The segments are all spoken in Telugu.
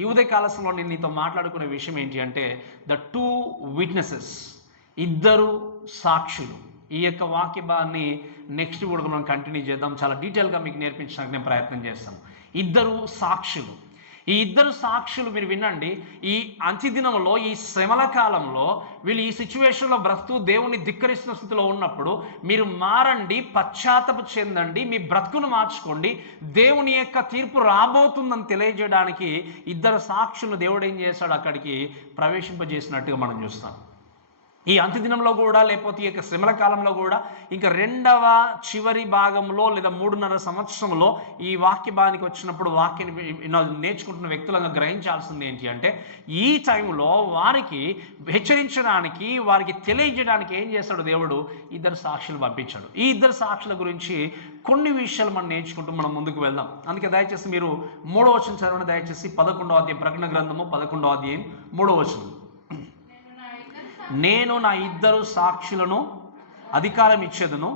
ఈ ఉదయకాల సమయంలో నేను నీతో మాట్లాడుకునే విషయం ఏంటి అంటే ద టూ విట్నెసెస్, ఇద్దరు సాక్షులు. ఈ యొక్క వాక్య భాగాన్ని నెక్స్ట్ కూడా మనం కంటిన్యూ చేద్దాం. చాలా డీటెయిల్గా మీకు నేర్పించడానికి నేను ప్రయత్నం చేస్తాను. ఇద్దరు సాక్షులు. ఈ ఇద్దరు సాక్షులు మీరు వినండి. ఈ అంత్యదినంలో, ఈ శ్రమల కాలంలో వీళ్ళు ఈ సిచ్యువేషన్లో బ్రతుకు దేవుణ్ణి ధిక్కరిస్తున్న స్థితిలో ఉన్నప్పుడు మీరు మారండి, పశ్చాత్తపు చెందండి, మీ బ్రతుకును మార్చుకోండి, దేవుని యొక్క తీర్పు రాబోతుందని తెలియజేయడానికి ఇద్దరు సాక్షులు దేవుడు ఏం చేశాడు, అక్కడికి ప్రవేశింపజేసినట్టుగా మనం చూస్తాం. ఈ అంత్యదినంలో కూడా, లేకపోతే ఈ యొక్క శ్రమల కాలంలో కూడా, ఇంకా రెండవ చివరి భాగంలో లేదా 3.5 సంవత్సరంలో ఈ వాక్య భాగానికి వచ్చినప్పుడు వాక్యాన్ని నేర్చుకుంటున్న వ్యక్తులంగా గ్రహించాల్సింది ఏంటి అంటే ఈ టైంలో వారికి హెచ్చరించడానికి, వారికి తెలియజేయడానికి ఏం చేస్తాడు దేవుడు, ఇద్దరు సాక్షులు పంపించాడు. ఈ ఇద్దరు సాక్షుల గురించి కొన్ని విషయాలు మనం నేర్చుకుంటూ మనం ముందుకు వెళ్దాం. అందుకే దయచేసి మీరు 3వ వచనం చదవండి. దయచేసి 11వ అధ్యాయం, ప్రకటన గ్రంథము 11వ అధ్యాయం 3వ వచనం. నేను నా ఇద్దరు సాక్షులను అధికారం ఇచ్చేదను,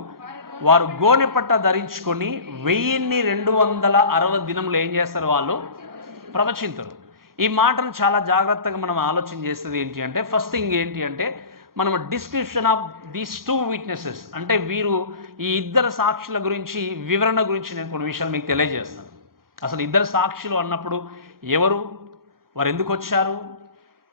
వారు గోనెపట్ట ధరించుకొని 1260 దినములు ఏం చేస్తారు, వాళ్ళు ప్రవచించరు. ఈ మాటను చాలా జాగ్రత్తగా మనం ఆలోచన చేసేది ఏంటి అంటే, ఫస్ట్ థింగ్ ఏంటి అంటే మనం description of these two witnesses, అంటే వీరు ఈ ఇద్దరు సాక్షుల గురించి వివరణ గురించి నేను కొన్ని విషయాలు మీకు తెలియజేస్తాను. అసలు ఇద్దరు సాక్షులు అన్నప్పుడు ఎవరు, వారు ఎందుకు వచ్చారు,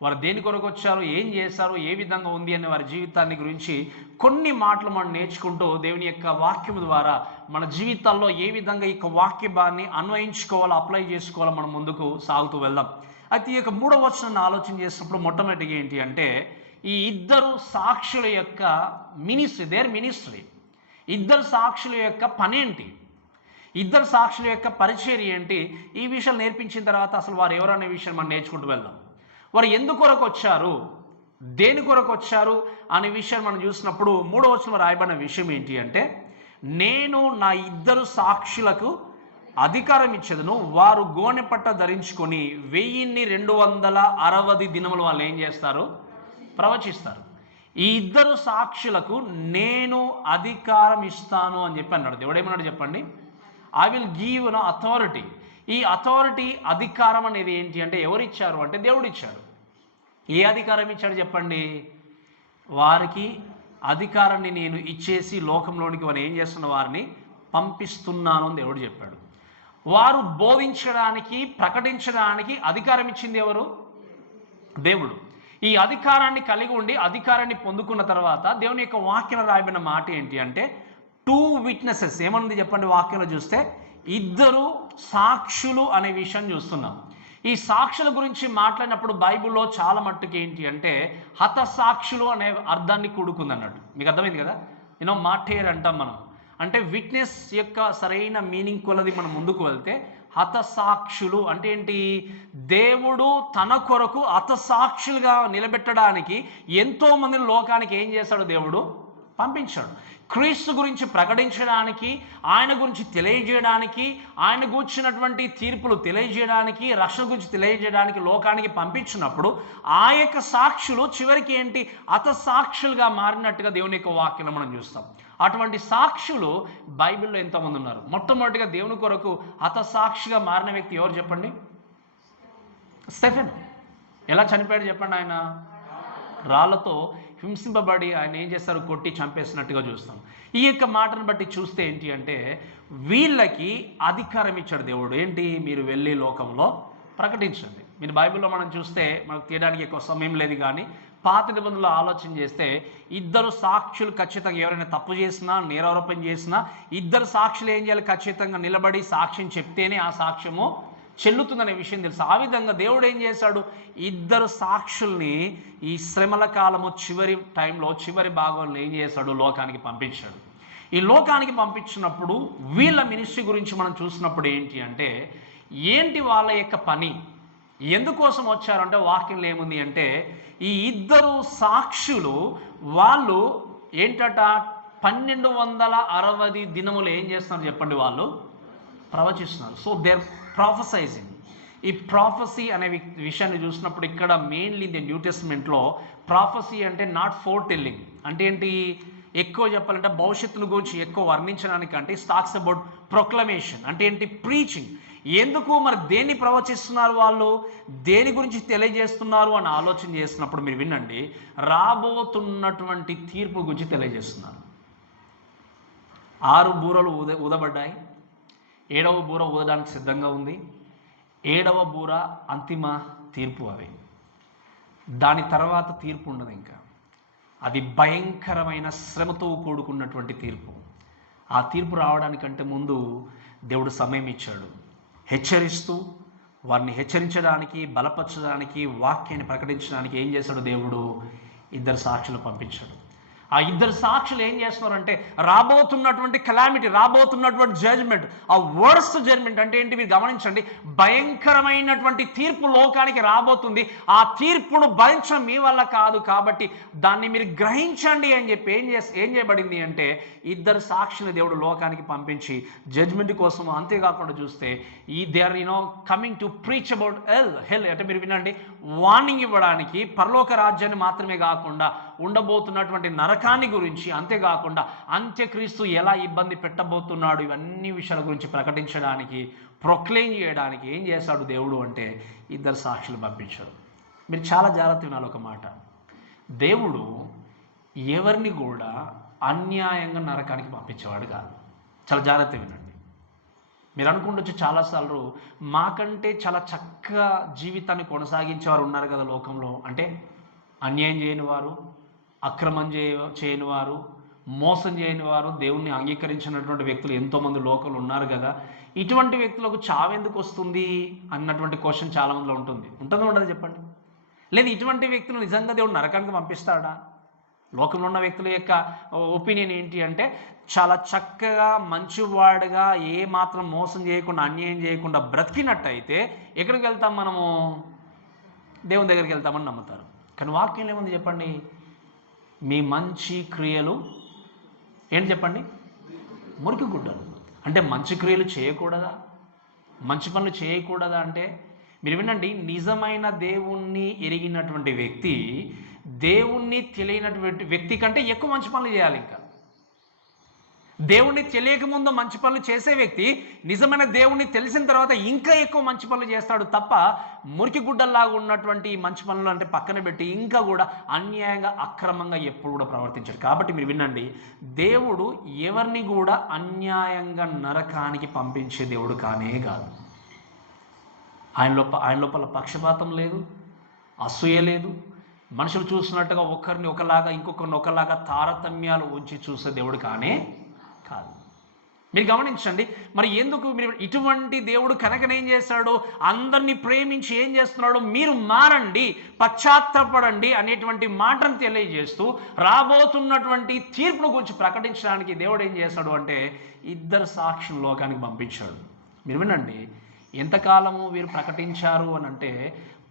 వారు దేని కొరకు వచ్చారు, ఏం చేశారు, ఏ విధంగా ఉంది అనే వారి జీవితాన్ని గురించి కొన్ని మాటలు మనం నేర్చుకుంటూ దేవుని యొక్క వాక్యం ద్వారా మన జీవితాల్లో ఏ విధంగా ఈ వాక్య భాగాన్ని అన్వయించుకోవాలో, అప్లై చేసుకోవాలో మనం ముందుకు సాగుతూ వెళ్దాం. అయితే ఈ యొక్క 3వ వచనాన్ని ఆలోచన చేసినప్పుడు మొట్టమొదటిగా ఏంటి అంటే ఈ ఇద్దరు సాక్షుల యొక్క మినిస్ట్రీ, ఇద్దరు సాక్షుల యొక్క పనేంటి, ఇద్దరు సాక్షుల యొక్క పరిచర్య ఏంటి, ఈ విషయాలు నేర్పించిన తర్వాత అసలు వారు ఎవరు అనే విషయం మనం నేర్చుకుంటూ వెళ్దాం. వారు ఎందుకొరకు వచ్చారు, దేని కొరకు వచ్చారు అనే విషయాన్ని మనం చూసినప్పుడు 3వ వచనంలో రాయబడిన విషయం ఏంటి అంటే నేను నా ఇద్దరు సాక్షులకు అధికారం ఇచ్చేదను, వారు గోనెపట్ట ధరించుకొని 1260 దినములు వాళ్ళు ఏం చేస్తారు, ప్రవచిస్తారు. ఈ ఇద్దరు సాక్షులకు నేను అధికారం ఇస్తాను అని చెప్పి అన్నాడు దేవుడు. ఏమన్నాడు చెప్పండి, ఐ విల్ గివ్ అథారిటీ. ఈ అథారిటీ, అధికారం అనేది ఏంటి అంటే ఎవరు ఇచ్చారు అంటే దేవుడు ఇచ్చాడు. ఏ అధికారం ఇచ్చాడు చెప్పండి, వారికి అధికారాన్ని నేను ఇచ్చేసి లోకంలోనికి వారు ఏం చేస్తున్న వారిని పంపిస్తున్నాను అని దేవుడు చెప్పాడు. వారు బోధించడానికి, ప్రకటించడానికి అధికారం ఇచ్చింది ఎవరు, దేవుడు. ఈ అధికారాన్ని కలిగి ఉండి అధికారాన్ని పొందుకున్న తర్వాత దేవుని యొక్క వాక్యం రాయబడిన మాట ఏంటి అంటే టూ విట్నెసెస్. ఏమన్నది చెప్పండి వాక్యంలో చూస్తే, ఇద్దరు సాక్షులు అనే విషయం చూస్తున్నాం. ఈ సాక్షుల గురించి మాట్లాడినప్పుడు బైబిల్లో చాలా మట్టుకు ఏంటి అంటే హతసాక్షులు అనే అర్థాన్ని కూడుకుంది అన్నట్టు. మీకు అర్థమైంది కదా, మాటేర్ అంటాం మనం. అంటే విట్నెస్ యొక్క సరైన మీనింగ్ కొలది మనం ముందుకు వెళ్తే హతసాక్షులు అంటే ఏంటి, దేవుడు తన కొరకు హతసాక్షులుగా నిలబెట్టడానికి ఎంతోమందిని లోకానికి ఏం చేశాడు, దేవుడు పంపించాడు. క్రీస్తు గురించి ప్రకటించడానికి, ఆయన గురించి తెలియజేయడానికి, ఆయన గూర్చినటువంటి తీర్పులు తెలియజేయడానికి, రక్షణ గురించి తెలియజేయడానికి లోకానికి పంపించినప్పుడు ఆ యొక్క సాక్షులు చివరికి ఏంటి, హతసాక్షులుగా మారినట్టుగా దేవుని యొక్క వాక్యం మనం చూస్తాం. అటువంటి సాక్షులు బైబిల్లో ఎంతమంది ఉన్నారు. మొట్టమొదటిగా దేవుని కొరకు హతసాక్షిగా మారిన వ్యక్తి ఎవరు చెప్పండి, స్టెఫెన్. ఎలా చనిపోయాడు చెప్పండి, ఆయన రాళ్లతో హింసింపబడి ఆయన ఏం చేస్తారు, కొట్టి చంపేసినట్టుగా చూస్తాం. ఈ యొక్క మాటను బట్టి చూస్తే ఏంటి అంటే వీళ్ళకి అధికారం ఇచ్చాడు దేవుడు. ఏంటి, మీరు వెళ్ళి లోకంలో ప్రకటించండి. మీరు బైబిల్లో మనం చూస్తే మనకు తీయడానికి ఎక్కువ సమయం లేదు, కానీ పాత నిబంధనలు ఆలోచన చేస్తే ఇద్దరు సాక్షులు ఖచ్చితంగా ఎవరైనా తప్పు చేసినా, నేరారోపణ చేసినా ఇద్దరు సాక్షులు ఏం చేయాలి, ఖచ్చితంగా నిలబడి సాక్ష్యం చెప్తేనే ఆ సాక్ష్యము చెల్లుతుందనే విషయం తెలుసు. ఆ విధంగా దేవుడు ఏం చేశాడు, ఇద్దరు సాక్షుల్ని ఈ శ్రమల కాలము చివరి టైంలో, చివరి భాగంలో ఏం చేశాడు, లోకానికి పంపించాడు. ఈ లోకానికి పంపించినప్పుడు వీళ్ళ మినిస్ట్రీ గురించి మనం చూసినప్పుడు ఏంటి అంటే ఏంటి వాళ్ళ యొక్క పని, ఎందుకోసం వచ్చారంటే వాక్యంలో ఏముంది అంటే ఈ ఇద్దరు సాక్షులు వాళ్ళు ఏంటట 1260 దినములు ఏం చేస్తున్నారు చెప్పండి, వాళ్ళు ప్రవచిస్తున్నారు. So there ప్రాఫెసైజింగ్. ఈ ప్రాఫెసీ అనే విషయాన్ని చూసినప్పుడు ఇక్కడ మెయిన్లీ ది న్యూ టెస్ట్మెంట్లో ప్రాఫెసీ అంటే నాట్ ఫోర్ టెల్లింగ్ అంటే ఏంటి, ఎక్కువ చెప్పాలంటే భవిష్యత్తును గురించి ఎక్కువ వర్ణించడానికి అంటే టాక్స్ అబౌట్ ప్రొక్లమేషన్ అంటే ఏంటి, ప్రీచింగ్. ఎందుకు మరి దేన్ని ప్రవచిస్తున్నారు, వాళ్ళు దేని గురించి తెలియజేస్తున్నారు అని ఆలోచన చేసినప్పుడు మీరు వినండి, రాబోతున్నటువంటి తీర్పు గురించి తెలియజేస్తున్నారు. 6 బూరలు ఊదబడ్డాయి, 7వ బూర ఊదడానికి సిద్ధంగా ఉంది. 7వ బూర అంతిమ తీర్పు. అవి దాని తర్వాత తీర్పు ఉండదు ఇంకా. అది భయంకరమైన శ్రమతో కూడుకున్నటువంటి తీర్పు. ఆ తీర్పు రావడానికంటే ముందు దేవుడు సమయం ఇచ్చాడు. హెచ్చరిస్తూ వారిని హెచ్చరించడానికి, బలపరచడానికి, వాక్యాన్ని ప్రకటించడానికి ఏం చేశాడు దేవుడు? 2 సాక్షులు పంపించాడు. ఆ 2 సాక్షులు ఏం చేస్తున్నారంటే రాబోతున్నటువంటి కెలామిటీ, రాబోతున్నటువంటి జడ్జ్మెంట్, ఆ వర్స్ట్ జడ్జ్మెంట్ అంటే ఏంటి మీరు గమనించండి. భయంకరమైనటువంటి తీర్పు లోకానికి రాబోతుంది. ఆ తీర్పును భరించడం మీ వల్ల కాదు, కాబట్టి దాన్ని మీరు గ్రహించండి అని చెప్పి ఏం చేయబడింది అంటే 2 సాక్షులు దేవుడు లోకానికి పంపించి జడ్జ్మెంట్ కోసం. అంతేకాకుండా చూస్తే they are coming to preach about hell అంటే మీరు వినండి, వార్నింగ్ ఇవ్వడానికి పరలోక రాజ్యాన్ని మాత్రమే కాకుండా ఉండబోతున్నటువంటి నరకాన్ని గురించి, అంతేకాకుండా అంత్యక్రీస్తు ఎలా ఇబ్బంది పెట్టబోతున్నాడు, ఇవన్నీ విషయాల గురించి ప్రకటించడానికి, ప్రొక్లెయిమ్ చేయడానికి ఏం చేశాడు దేవుడు అంటే 2 సాక్షులు పంపించాడు. మీరు చాలా జాగ్రత్త వినాలి ఒక మాట. దేవుడు ఎవరిని కూడా అన్యాయంగా నరకానికి పంపించేవాడు కాదు. చాలా జాగ్రత్త వినండి. మీరు అనుకుంటొచ్చు చాలాసార్లు మాకంటే చాలా చక్కగా జీవితాన్ని కొనసాగించేవారు ఉన్నారు కదా లోకంలో. అంటే అన్యాయం చేయని వారు, అక్రమం చేయని వారు, మోసం చేయని వారు, దేవుణ్ణి అంగీకరించినటువంటి వ్యక్తులు ఎంతోమంది లోకంలో ఉన్నారు కదా. ఇటువంటి వ్యక్తులకు చావెందుకు వస్తుంది అన్నటువంటి క్వశ్చన్ చాలామందిలో ఉంటుందో ఉండదు చెప్పండి. లేదు ఇటువంటి వ్యక్తులు నిజంగా దేవుడు నరకానికి పంపిస్తాడా? లోకంలో ఉన్న వ్యక్తుల యొక్క ఒపీనియన్ ఏంటి అంటే చాలా చక్కగా మంచివాడుగా ఏ మాత్రం మోసం చేయకుండా, అన్యాయం చేయకుండా బ్రతికినట్టయితే ఎక్కడికి వెళ్తాం మనము? దేవుని దగ్గరికి వెళ్తామని నమ్ముతారు. కానీ వాక్యం ఏముంది చెప్పండి? మీ మంచి క్రియలు ఏంటి చెప్పండి? మురికి గుడ్డలు. అంటే మంచి క్రియలు చేయకూడదా? మంచి పనులు చేయకూడదా? అంటే మీరు వినండి, నిజమైన దేవుణ్ణి ఎరిగినటువంటి వ్యక్తి దేవుణ్ణి తెలియనటువంటి వ్యక్తి కంటే ఎక్కువ మంచి పనులు చేయాలి. ఇంకా దేవుణ్ణి తెలియకముందు మంచి పనులు చేసే వ్యక్తి నిజమైన దేవుణ్ణి తెలిసిన తర్వాత ఇంకా ఎక్కువ మంచి పనులు చేస్తాడు తప్ప మురికి గుడ్డల్లాగా ఉన్నటువంటి మంచి పనులు అంటే పక్కన పెట్టి ఇంకా కూడా అన్యాయంగా, అక్రమంగా ఎప్పుడు కూడా ప్రవర్తించాడు. కాబట్టి మీరు వినండి, దేవుడు ఎవరిని కూడా అన్యాయంగా నరకానికి పంపించే దేవుడు కానే కాదు. ఆయన లోపల పక్షపాతం లేదు, అసూయ లేదు. మనుషులు చూసినట్టుగా ఒకరిని ఒకలాగా ఇంకొకరిని ఒకలాగా తారతమ్యాలు ఉంచి చూసే దేవుడు కానే కాదు. మీరు గమనించండి, మరి ఎందుకు మీరు ఇటువంటి దేవుడు కనుకనేం చేస్తాడు? అందరినీ ప్రేమించి ఏం చేస్తున్నాడు? మీరు మారండి, పశ్చాత్తాపడండి అనేటువంటి మాటను తెలియజేస్తూ రాబోతున్నటువంటి తీర్పును గురించి ప్రకటించడానికి దేవుడు ఏం చేస్తాడు అంటే 2 సాక్షులు లోకానికి పంపించాడు. మీరు వినండి, ఎంతకాలము వీరు ప్రకటించారు అని అంటే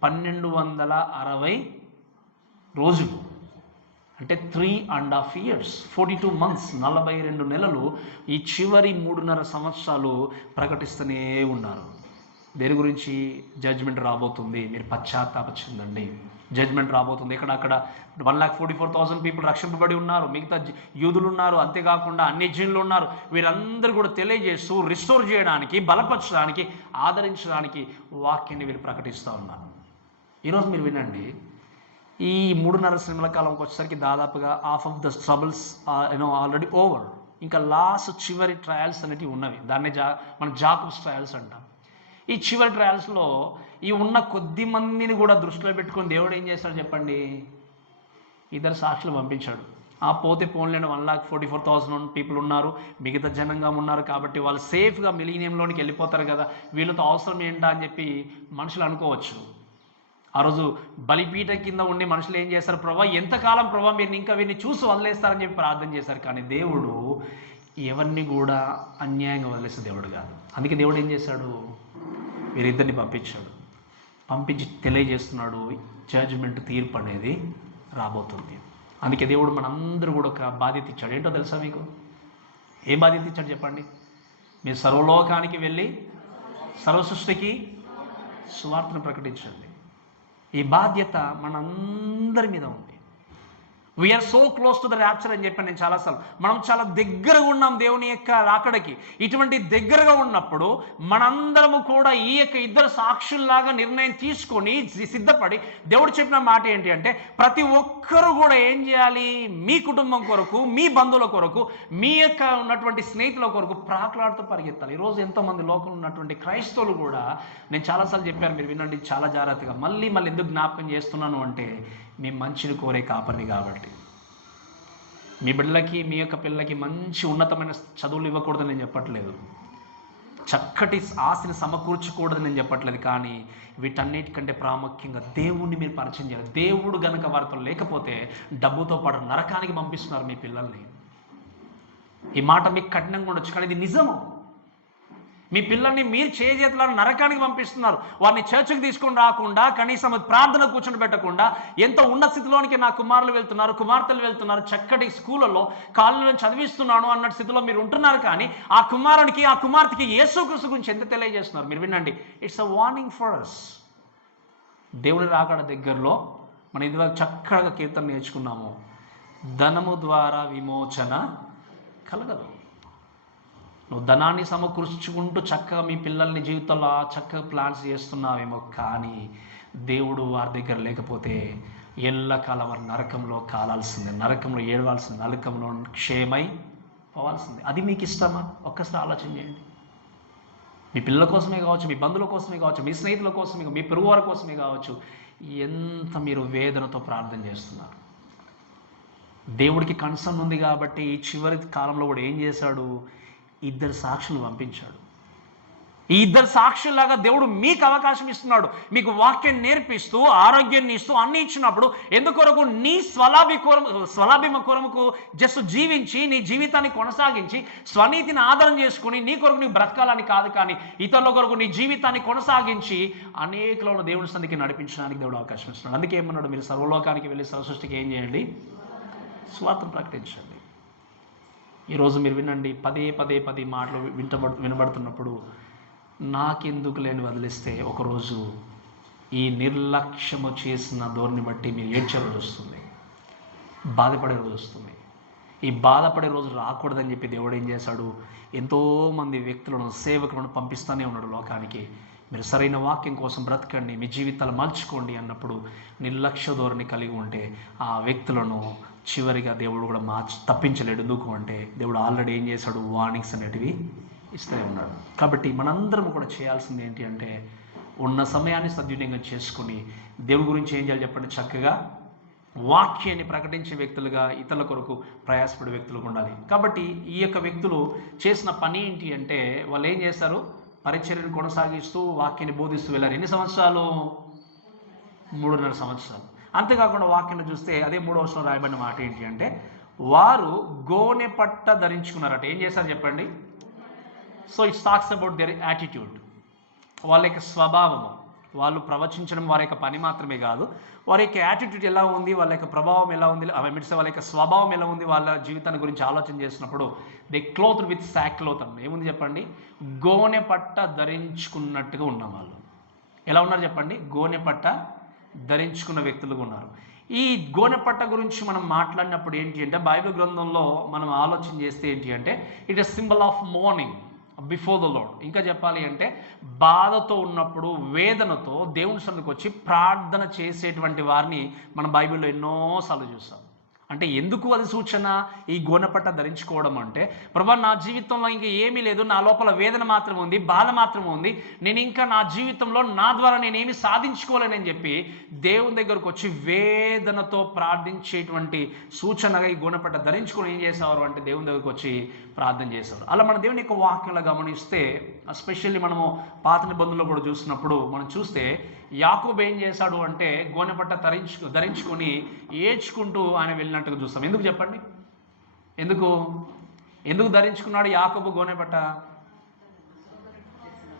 1260 రోజులు, అంటే 3.5 years, 42 months, 42 నెలలు ఈ చివరి 3.5 సంవత్సరాలు ప్రకటిస్తూనే ఉన్నారు. దేని గురించి? జడ్జ్మెంట్ రాబోతుంది, మీరు పశ్చాత్తాప చెందండి, జడ్జ్మెంట్ రాబోతుంది. అక్కడ 1,44,000 పీపుల్ రక్షింపబడి ఉన్నారు, మిగతా యూదులు ఉన్నారు, అంతేకాకుండా అన్యజనులు ఉన్నారు. వీరందరూ కూడా తెలియజేస్తూ రిస్టోర్ చేయడానికి, బలపరచడానికి, ఆదరించడానికి వాక్యాన్ని వీరు ప్రకటిస్తూ ఉన్నారు. ఈరోజు మీరు వినండి, ఈ 3.5 సంవత్సరాల కాలంకి వచ్చేసరికి దాదాపుగా half of the troubles already over. ఇంకా లాస్ట్ చివరి ట్రయల్స్ అనేటివి ఉన్నవి. దాన్నే మనం జాకబ్స్ ట్రయల్స్ అంటాం. ఈ చివరి ట్రయల్స్లో ఈ ఉన్న కొద్ది మందిని కూడా దృష్టిలో పెట్టుకొని దేవుడు ఏం చేస్తాడు చెప్పండి? 2 సాక్షులు పంపించాడు. పోతే పోన్లేని 1,44,000 పీపుల్ ఉన్నారు, మిగతా జనంగా ఉన్నారు, కాబట్టి వాళ్ళు సేఫ్గా మిలీనియంలోనికి వెళ్ళిపోతారు కదా, వీళ్ళతో అవసరం ఏంటా అని చెప్పి మనుషులు అనుకోవచ్చు. ఆ రోజు బలిపీఠ కింద ఉండి మనుషులు ఏం చేస్తారు? ప్రభా ఎంతకాలం ప్రభా మీరు ఇంకా వీరిని చూసి వదిలేస్తారని చెప్పి ప్రార్థన చేశారు. కానీ దేవుడు ఎవరిని కూడా అన్యాయంగా వదిలేసే దేవుడు కాదు. అందుకే దేవుడు ఏం చేశాడు? వీరిద్దరిని పంపించి తెలియజేస్తున్నాడు, జడ్జ్మెంట్, తీర్పు అనేది రాబోతుంది. అందుకే దేవుడు మనందరూ కూడా ఒక బాధ్యత ఇచ్చాడు. ఏంటో తెలుసా మీకు? ఏం బాధ్యత ఇచ్చాడు చెప్పండి? మీరు సర్వలోకానికి వెళ్ళి సర్వసృష్టికి సువార్తను ప్రకటించండి. ఈ బాధ్యత మనందరి మీద ఉంది. We are so close to the rapture అని చెప్పాను నేను చాలాసార్లు. మనం చాలా దగ్గరగా ఉన్నాం దేవుని యొక్క రాకడకి. ఇటువంటి దగ్గరగా ఉన్నప్పుడు మనందరము కూడా ఈ యొక్క ఇద్దరు సాక్షుల్లాగా నిర్ణయం తీసుకొని సిద్ధపడి, దేవుడు చెప్పిన మాట ఏంటి అంటే ప్రతి ఒక్కరూ కూడా ఏం చేయాలి, మీ కుటుంబం కొరకు, మీ బంధువుల కొరకు, మీ యొక్క ఉన్నటువంటి స్నేహితుల కొరకు ప్రాకులాడుతూ పరిగెత్తాలి. ఈరోజు ఎంతోమంది లోకంలో ఉన్నటువంటి క్రైస్తవులు కూడా, నేను చాలాసార్లు చెప్పాను, మీరు వినండి చాలా జాగ్రత్తగా, మళ్ళీ ఎందుకు జ్ఞాపకం చేస్తున్నాను అంటే మీ మంచిని కోరే కాపరిని కాబట్టి. మీ బిడ్డలకి, మీ యొక్క పిల్లలకి మంచి ఉన్నతమైన చదువులు ఇవ్వకూడదని నేను చెప్పట్లేదు, చక్కటి ఆశని సమకూర్చకూడదని నేను చెప్పట్లేదు, కానీ వీటన్నిటికంటే ప్రాముఖ్యంగా దేవుణ్ణి మీరు పరిచయం చేయాలి. దేవుడు గనక వారితో లేకపోతే డబ్బుతో పాటు నరకానికి పంపిస్తున్నారు మీ పిల్లల్ని. ఈ మాట మీకు కఠినంగా ఉండొచ్చు, కానీ ఇది నిజము. మీ పిల్లల్ని మీరు చేతుల నరకానికి పంపిస్తున్నారు. వారిని చర్చికి తీసుకొని రాకుండా, కనీసం ప్రార్థన కూర్చొని పెట్టకుండా, ఎంతో ఉన్నత స్థితిలోనికి నా కుమారులు వెళ్తున్నారు, కుమార్తెలు వెళ్తున్నారు, చక్కటి స్కూళ్ళలో కాలేజీలో చదివిస్తున్నాను అన్న స్థితిలో మీరు ఉంటున్నారు. కానీ ఆ కుమారునికి, ఆ కుమార్తెకి యేసుక్రీస్తు గురించి ఎంత తెలియజేస్తున్నారు మీరు వినండి. It's a warning for us. దేవుడి రాకడ దగ్గరలో మనం ఇదివరకు చక్కగా కీర్తన నేర్చుకున్నాము, ధనము ద్వారా విమోచన కలగదు. నువ్వు ధనాన్ని సమకూర్చుకుంటూ చక్కగా మీ పిల్లల్ని జీవితంలో చక్కగా ప్లాన్స్ చేస్తున్నావేమో, కానీ దేవుడు వారి దగ్గర లేకపోతే ఎల్లకాలం వారి నరకంలో కాలాల్సిందే, నరకంలో ఏడవాల్సింది, నరకంలో క్షేమై పోవాల్సిందే. అది మీకు ఇష్టమా? ఒక్కసారి ఆలోచన చేయండి. మీ పిల్లల కోసమే కావచ్చు, మీ బంధువుల కోసమే కావచ్చు, మీ స్నేహితుల కోసమే, మీ పొరుగువారి కోసమే కావచ్చు, ఎంత మీరు వేదనతో ప్రార్థన చేస్తున్నారు. దేవుడికి కన్సర్న్ ఉంది కాబట్టి ఈ చివరి కాలంలో కూడా ఏం చేశాడు, ఇద్దరు సాక్షులు పంపించాడు. ఈ ఇద్దరు సాక్షుల్లాగా దేవుడు మీకు అవకాశం ఇస్తున్నాడు. మీకు వాక్యం నేర్పిస్తూ, ఆరోగ్యాన్ని ఇస్తూ, అన్నీ ఇచ్చినప్పుడు ఎందుకొరకు నీ స్వలాభిమ కొరకు జస్ట్ జీవించి, నీ జీవితాన్ని కొనసాగించి, స్వనీతిని ఆధారం చేసుకుని నీ కొరకు నీ బ్రతకాలని కాదు, కానీ ఇతరుల కొరకు నీ జీవితాన్ని కొనసాగించి అనేకలను దేవుడి సంధికి నడిపించడానికి దేవుడు అవకాశం ఇస్తున్నాడు. అందుకే ఏమన్నాడు, మీరు సర్వలోకానికి వెళ్ళి సర్వసృష్టికి ఏం చేయండి, స్వార్థం ప్రకటించండి. ఈరోజు మీరు వినండి, పదే మాటలు వినబడుతున్నప్పుడు నాకెందుకు లేని వదిలిస్తే ఒకరోజు ఈ నిర్లక్ష్యము చేసిన ధోరణి బట్టి మీరు ఏడ్చే రోజు వస్తుంది, బాధపడే రోజు వస్తుంది. ఈ బాధపడే రోజు రాకూడదని చెప్పి దేవుడు ఏం చేశాడు, ఎంతోమంది వ్యక్తులను, సేవకులను పంపిస్తూనే ఉన్నాడు లోకానికి. మీరు సరైన వాక్యం కోసం బ్రతకండి, మీ జీవితాలు మలుచుకోండి అన్నప్పుడు నిర్లక్ష్య ధోరణి కలిగి ఉంటే ఆ వ్యక్తులను చివరిగా దేవుడు కూడా తప్పించలేడు. ఎందుకు అంటే దేవుడు ఆల్రెడీ ఏం చేశాడు, వార్నింగ్స్ అనేటివి ఇస్తూనే ఉన్నాడు. కాబట్టి మనందరం కూడా చేయాల్సింది ఏంటి అంటే ఉన్న సమయాన్ని సద్వినియోగం చేసుకుని దేవుడి గురించి ఏం చేయాలి చెప్పండి, చక్కగా వాక్యాన్ని ప్రకటించే వ్యక్తులుగా, ఇతరుల కొరకు ప్రయాసపడే వ్యక్తులుగా ఉండాలి. కాబట్టి ఈ యొక్క వ్యక్తులు చేసిన పని ఏంటి అంటే వాళ్ళు ఏం చేస్తారు, పరిచర్యను కొనసాగిస్తూ వాక్యాన్ని బోధిస్తూ వెళ్ళారు. ఎన్ని సంవత్సరాలు? 3.5 సంవత్సరాలు. అంతేకాకుండా వాక్యంలో చూస్తే అదే 3వ వచనంలో రాయబడిన మాట ఏంటి అంటే వారు గోనె పట్ట ధరించుకున్నారట. ఏం చేశారు చెప్పండి? So it's talks about their attitude, వాళ్ళ యొక్క స్వభావము. వాళ్ళు ప్రవచించడం వారి యొక్క పని మాత్రమే కాదు, వారి యొక్క యాటిట్యూడ్ ఎలా ఉంది, వాళ్ళ యొక్క ప్రభావం ఎలా ఉంది, వాళ్ళ యొక్క స్వభావం ఎలా ఉంది, వాళ్ళ జీవితాన్ని గురించి ఆలోచన చేసినప్పుడు దే క్లోత్ విత్ సాక్లోత్ అన్న ఏముంది చెప్పండి, గోనె పట్ట ధరించుకున్నట్టుగా ఉన్నాం. వాళ్ళు ఎలా ఉన్నారు చెప్పండి? గోనె పట్ట ధరించుకున్న వ్యక్తులుగా ఉన్నారు. ఈ గోనె పట్ట గురించి మనం మాట్లాడినప్పుడు ఏంటి అంటే బైబిల్ గ్రంథంలో మనం ఆలోచన చేస్తే ఏంటి అంటే it is symbol of morning before the lord. ఇంకా చెప్పాలి అంటే బాధతో ఉన్నప్పుడు, వేదనతో దేవుని సన్నిధికి వచ్చి ప్రార్థన చేసేటువంటి వారిని మనం బైబిల్లో ఎన్నోసార్లు చూస్తాం. అంటే ఎందుకు అది సూచన? ఈ గోనెపట్ట ధరించుకోవడం అంటే ప్రభా నా జీవితంలో ఇంకా ఏమీ లేదు, నా లోపల వేదన మాత్రమే ఉంది, బాధ మాత్రమే ఉంది, నేను ఇంకా నా జీవితంలో నా ద్వారా నేనేమి సాధించుకోలేనని చెప్పి దేవుని దగ్గరకు వచ్చి వేదనతో ప్రార్థించేటువంటి సూచనగా ఈ గోనెపట్ట ధరించుకొని ఏం చేసేవారు అంటే దేవుని దగ్గరకు వచ్చి ప్రార్థన చేసేవారు. అలా మన దేవుని యొక్క వాక్యంలో గమనిస్తే, ఎస్పెషల్లీ మనము పాత నిబంధనలో కూడా చూసినప్పుడు మనం చూస్తే యాకోబు ఏం చేశాడు అంటే గోనెపట్ట ధరించుకొని ఏడ్చుకుంటూ ఆయన వెళ్ళినట్టుగా చూస్తాం. ఎందుకు చెప్పండి? ఎందుకు ధరించుకున్నాడు యాకోబు గోనెపట్ట?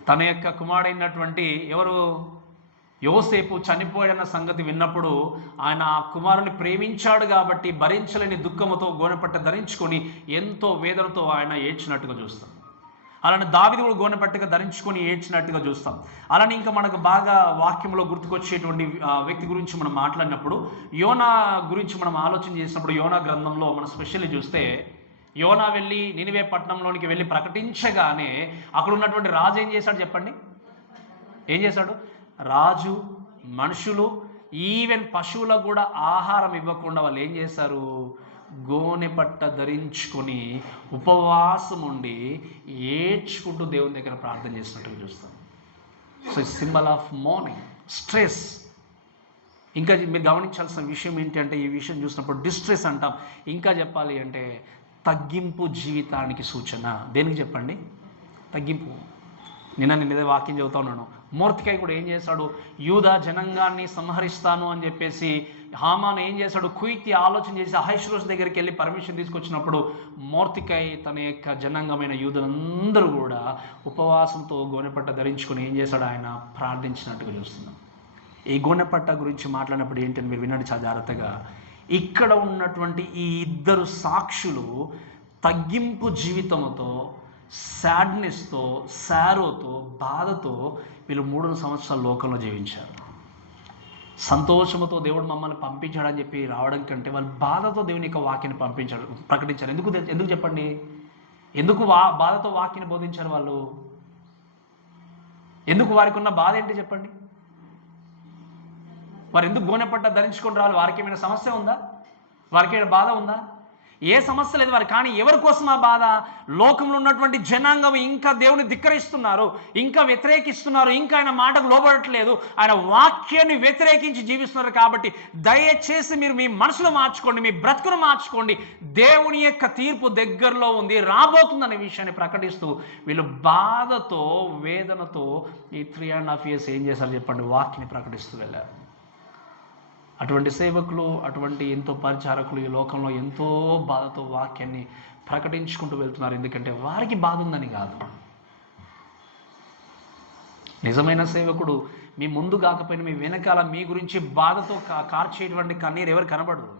తన యొక్క కుమారుడైనటువంటి ఎవరు, యోసేపు చనిపోయాడన్న సంగతి విన్నప్పుడు ఆయన ఆ కుమారుని ప్రేమించాడు కాబట్టి భరించలేని దుఃఖముతో గోనెపట్ట ధరించుకొని ఎంతో వేదనతో ఆయన ఏడ్చినట్టుగా చూస్తాం. అలానే దావీదు కూడా గోనెపట్టిక ధరించుకొని ఏడ్చినట్టుగా చూస్తాం. అలానే ఇంకా మనకు బాగా వాక్యంలో గుర్తుకొచ్చేటువంటి వ్యక్తి గురించి మనం మాట్లాడినప్పుడు యోనా గురించి మనం ఆలోచన చేసినప్పుడు యోనా గ్రంథంలో మనం స్పెషల్లీ చూస్తే యోనా వెళ్ళి నినివే పట్టణంలోనికి వెళ్ళి ప్రకటించగానే అక్కడ ఉన్నటువంటి రాజు ఏం చేశాడు చెప్పండి? ఏం చేశాడు? రాజు, మనుషులు, ఈవెన్ పశువులకు కూడా ఆహారం ఇవ్వకుండా వాళ్ళు ఏం చేశారు? గోనెపట్ట ధరించుకొని ఉపవాసం ఉండి ఏడ్చుకుంటూ దేవుని దగ్గర ప్రార్థన చేసినట్టుగా చూస్తాం. So it's symbol of morning stress. ఇంకా మీరు గమనించాల్సిన విషయం ఏంటంటే ఈ విషయం చూసినప్పుడు డిస్ట్రెస్ అంటాం. ఇంకా చెప్పాలి అంటే తగ్గింపు జీవితానికి సూచన. దేనికి చెప్పండి? తగ్గింపు. నేను ఇదే వాక్యం చదువుతా ఉన్నాను. మొర్దెకై కూడా ఏం చేశాడు? యూదా జనాంగాన్ని సంహరిస్తాను అని చెప్పేసి హామాను ఏం చేశాడు? కుయుక్తి ఆలోచన చేసి అహష్వేరోషు దగ్గరికి వెళ్ళి పర్మిషన్ తీసుకొచ్చినప్పుడు మొర్దెకై తన యొక్క జనాంగమైన యూదులందరూ కూడా ఉపవాసంతో గోనెపట్ట ధరించుకొని ఏం చేశాడు? ఆయన ప్రార్థించినట్టుగా చూస్తున్నాం. ఈ గోనెపట్ట గురించి మాట్లాడినప్పుడు ఏంటని మీరు వినండి చాలా జాగ్రత్తగా. ఇక్కడ ఉన్నటువంటి ఈ ఇద్దరు సాక్షులు తగ్గింపు జీవితంతో, సాడ్నెస్తో, సారోతో, బాధతో వీళ్ళు 3 సంవత్సరాల లోకంలో జీవించారు. సంతోషంతో దేవుడు మమ్మల్ని పంపించాడని చెప్పి రావడం కంటే వాళ్ళు బాధతో దేవుని యొక్క వాక్యాన్ని ప్రకటించారు. ఎందుకు చెప్పండి? ఎందుకు బాధతో వాక్యాన్ని బోధించారు వాళ్ళు? ఎందుకు? వారికి ఉన్న బాధ ఏంటి చెప్పండి? వారు ఎందుకు గోనెపట్ట ధరించుకొని రావాలి? వారికి ఏమైనా సమస్య ఉందా? వారికి ఏమైనా బాధ ఉందా? ఏ సమస్య లేదు వారు. కానీ ఎవరి కోసం ఆ బాధ? లోకంలో ఉన్నటువంటి జనాంగం ఇంకా దేవుని ధిక్కరిస్తున్నారు, ఇంకా వ్యతిరేకిస్తున్నారు, ఇంకా ఆయన మాటకు లోబడట్లేదు, ఆయన వాక్యాన్ని వ్యతిరేకించి జీవిస్తున్నారు. కాబట్టి దయచేసి మీరు మీ మనసును మార్చుకోండి, మీ బ్రతుకును మార్చుకోండి. దేవుని యొక్క తీర్పు దగ్గరలో ఉంది, రాబోతుందనే విషయాన్ని ప్రకటిస్తూ వీళ్ళు బాధతో, వేదనతో ఈ 3.5 years ఏం చేశారు చెప్పండి? వాక్యాన్ని ప్రకటిస్తూ వెళ్ళారు. అటువంటి సేవకులు, అటువంటి ఎంతో పరిచారకులు ఈ లోకంలో ఎంతో బాధతో వాక్యాన్ని ప్రకటించుకుంటూ వెళ్తున్నారు. ఎందుకంటే వారికి బాధ ఉందని కాదు. నిజమైన సేవకుడు మీ ముందు కాకపోయినా మీ వెనకాల మీ గురించి బాధతో కార్చేటువంటి కన్నీరు ఎవరు కనబడదు.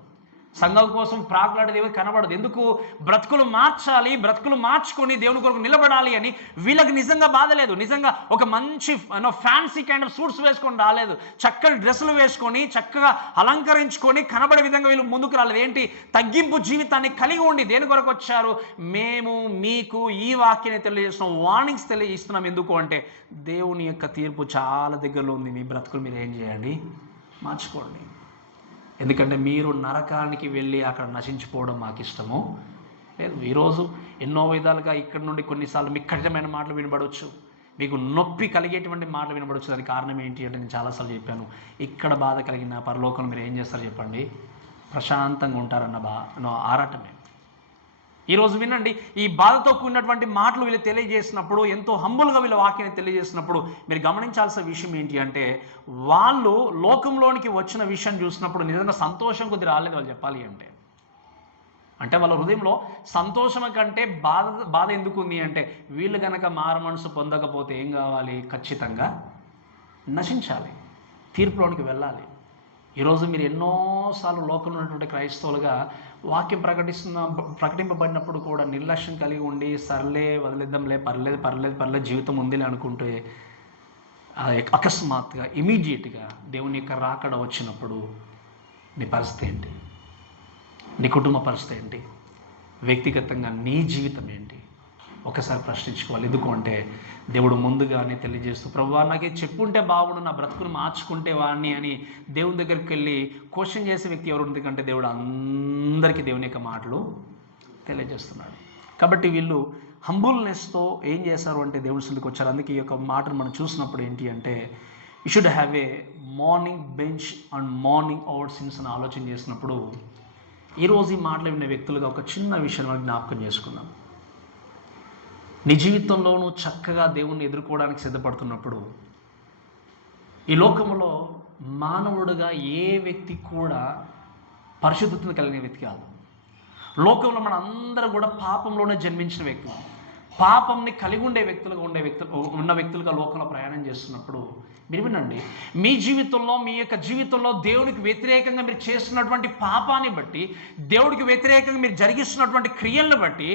సంఘం కోసం ప్రాకులాడేది ఎవరు కనబడదు. ఎందుకు? బ్రతుకులు మార్చాలి, బ్రతుకులు మార్చుకొని దేవుని కొరకు నిలబడాలి అని వీళ్ళకి నిజంగా బాధ లేదు. నిజంగా ఒక మంచి ఫ్యాన్సీ కైండ్ ఆఫ్ సూట్స్ వేసుకొని రాలేదు, చక్కటి డ్రెస్సులు వేసుకొని చక్కగా అలంకరించుకొని కనబడే విధంగా వీళ్ళు ముందుకు రాలేదు. ఏంటి? తగ్గింపు జీవితాన్ని కలిగి ఉండి దేని కొరకు వచ్చారు? మేము మీకు ఈ వాక్యాన్ని తెలియజేస్తున్నాం, వార్నింగ్స్ తెలియజేస్తున్నాం. ఎందుకు అంటే దేవుని యొక్క తీర్పు చాలా దగ్గరలో ఉంది. మీ బ్రతుకులు మీరు ఏం చేయండి? మార్చుకోండి. ఎందుకంటే మీరు నరకానికి వెళ్ళి అక్కడ నశించిపోవడం మాకు ఇష్టము లేదు. ఈరోజు ఎన్నో విధాలుగా ఇక్కడ నుండి కొన్నిసార్లు మీకు కఠినమైన మాటలు వినబడవచ్చు, మీకు నొప్పి కలిగేటువంటి మాటలు వినబడవచ్చు. దానికి కారణం ఏంటి అంటే నేను చాలాసార్లు చెప్పాను, ఇక్కడ బాధ కలిగిన పరలోకంలో మీరు ఏం చేస్తారు చెప్పండి? ప్రశాంతంగా ఉంటారన్న ఆరాటమే. ఈరోజు వినండి, ఈ బాధతో కూడినటువంటి మాటలు వీళ్ళు తెలియజేసినప్పుడు, ఎంతో హంబుల్గా వీళ్ళ వాక్యాన్ని తెలియజేసినప్పుడు మీరు గమనించాల్సిన విషయం ఏంటి అంటే వాళ్ళు లోకంలోనికి వచ్చిన విషయం చూసినప్పుడు నిజంగా సంతోషం కొద్ది రాలేదు. వాళ్ళు చెప్పాలి అంటే వాళ్ళ హృదయంలో సంతోషం కంటే బాధ ఎందుకు ఉంది అంటే వీళ్ళు కనుక మారు మనసు పొందకపోతే ఏం కావాలి? ఖచ్చితంగా నశించాలి, తీర్పులోనికి వెళ్ళాలి. ఈరోజు మీరు ఎన్నోసార్లు లోకంలో ఉన్నటువంటి క్రైస్తవులుగా వాక్యం ప్రకటింపబడినప్పుడు కూడా నిర్లక్ష్యం కలిగి ఉండి సర్లే వదిలేద్దాంలే, పర్లేదు జీవితం ఉందిలే అనుకుంటే అకస్మాత్తుగా ఇమీడియట్గా దేవుని యొక్క రాకడ వచ్చినప్పుడు నీ పరిస్థితి ఏంటి? నీ కుటుంబ పరిస్థితి ఏంటి? వ్యక్తిగతంగా నీ జీవితం ఏంటి? ఒకసారి ప్రశ్నించుకోవాలి. ఎందుకు అంటే దేవుడు ముందుగానే తెలియజేస్తూ ప్రభువా నాకే చెప్పుంటే బాగుండు, నా బ్రతుకును మార్చుకుంటే వాడిని అని దేవుని దగ్గరికి వెళ్ళి క్వశ్చన్ చేసే వ్యక్తి ఎవరు? ఎందుకంటే దేవుడు అందరికీ దేవుని యొక్క మాటలు తెలియజేస్తున్నాడు. కాబట్టి వీళ్ళు హంబుల్నెస్తో ఏం చేశారు అంటే దేవుని సన్నిధికి వచ్చారు. అందుకే ఈ యొక్క మాటను మనం చూసినప్పుడు ఏంటి అంటే you should have a morning bench and morning hours since అని ఆలోచన చేసినప్పుడు ఈరోజు ఈ మాటలు విన్న వ్యక్తులుగా ఒక చిన్న విషయాన్ని మనం జ్ఞాపకం చేసుకుందాం. నీ జీవితంలోనూ చక్కగా దేవుణ్ణి ఎదుర్కోవడానికి సిద్ధపడుతున్నప్పుడు ఈ లోకంలో మానవుడుగా ఏ వ్యక్తి కూడా పరిశుద్ధతను కలిగిన వ్యక్తి కాదు. లోకంలో మన అందరూ కూడా పాపంలోనే జన్మించిన వ్యక్తులు. పాపంని కలిగి ఉండే వ్యక్తులుగా లోకంలో ప్రయాణం చేస్తున్నప్పుడు మీరు వినండి, మీ జీవితంలో, మీ యొక్క జీవితంలో దేవుడికి వ్యతిరేకంగా మీరు చేస్తున్నటువంటి పాపాన్ని బట్టి, దేవుడికి వ్యతిరేకంగా మీరు జరిగిస్తున్నటువంటి క్రియలను బట్టి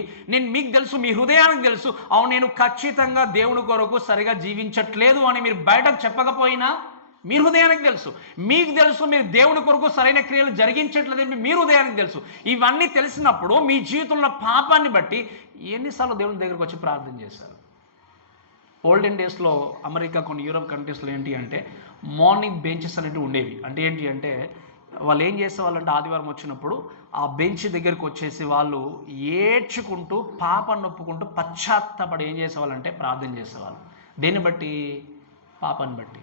మీకు తెలుసు, మీ హృదయానికి తెలుసు, అవును నేను ఖచ్చితంగా దేవుని కొరకు సరిగా జీవించట్లేదు అని మీరు బయటకు చెప్పకపోయినా మీ హృదయానికి తెలుసు. మీకు తెలుసు మీరు దేవుని కొరకు సరైన క్రియలు జరిగించట్లేదని మీ హృదయానికి తెలుసు. ఇవన్నీ తెలిసినప్పుడు మీ జీవితంలో పాపాన్ని బట్టి ఎన్నిసార్లు దేవుని దగ్గరకు వచ్చి ప్రార్థన చేశారు? ఓల్డెన్ డేస్లో అమెరికా, కొన్ని యూరోప్ కంట్రీస్లో ఏంటి అంటే మార్నింగ్ బెంచెస్ అనేవి ఉండేవి. అంటే ఏంటి అంటే వాళ్ళు ఏం చేసేవాళ్ళంటే ఆదివారం వచ్చినప్పుడు ఆ బెంచ్ దగ్గరికి వచ్చేసి వాళ్ళు ఏడ్చుకుంటూ, పాపాన్ని ఒప్పుకుంటూ, పశ్చాత్తాపడి ఏం చేసేవాళ్ళంటే ప్రార్థన చేసేవాళ్ళు. దేన్ని బట్టి? పాపాన్ని బట్టి.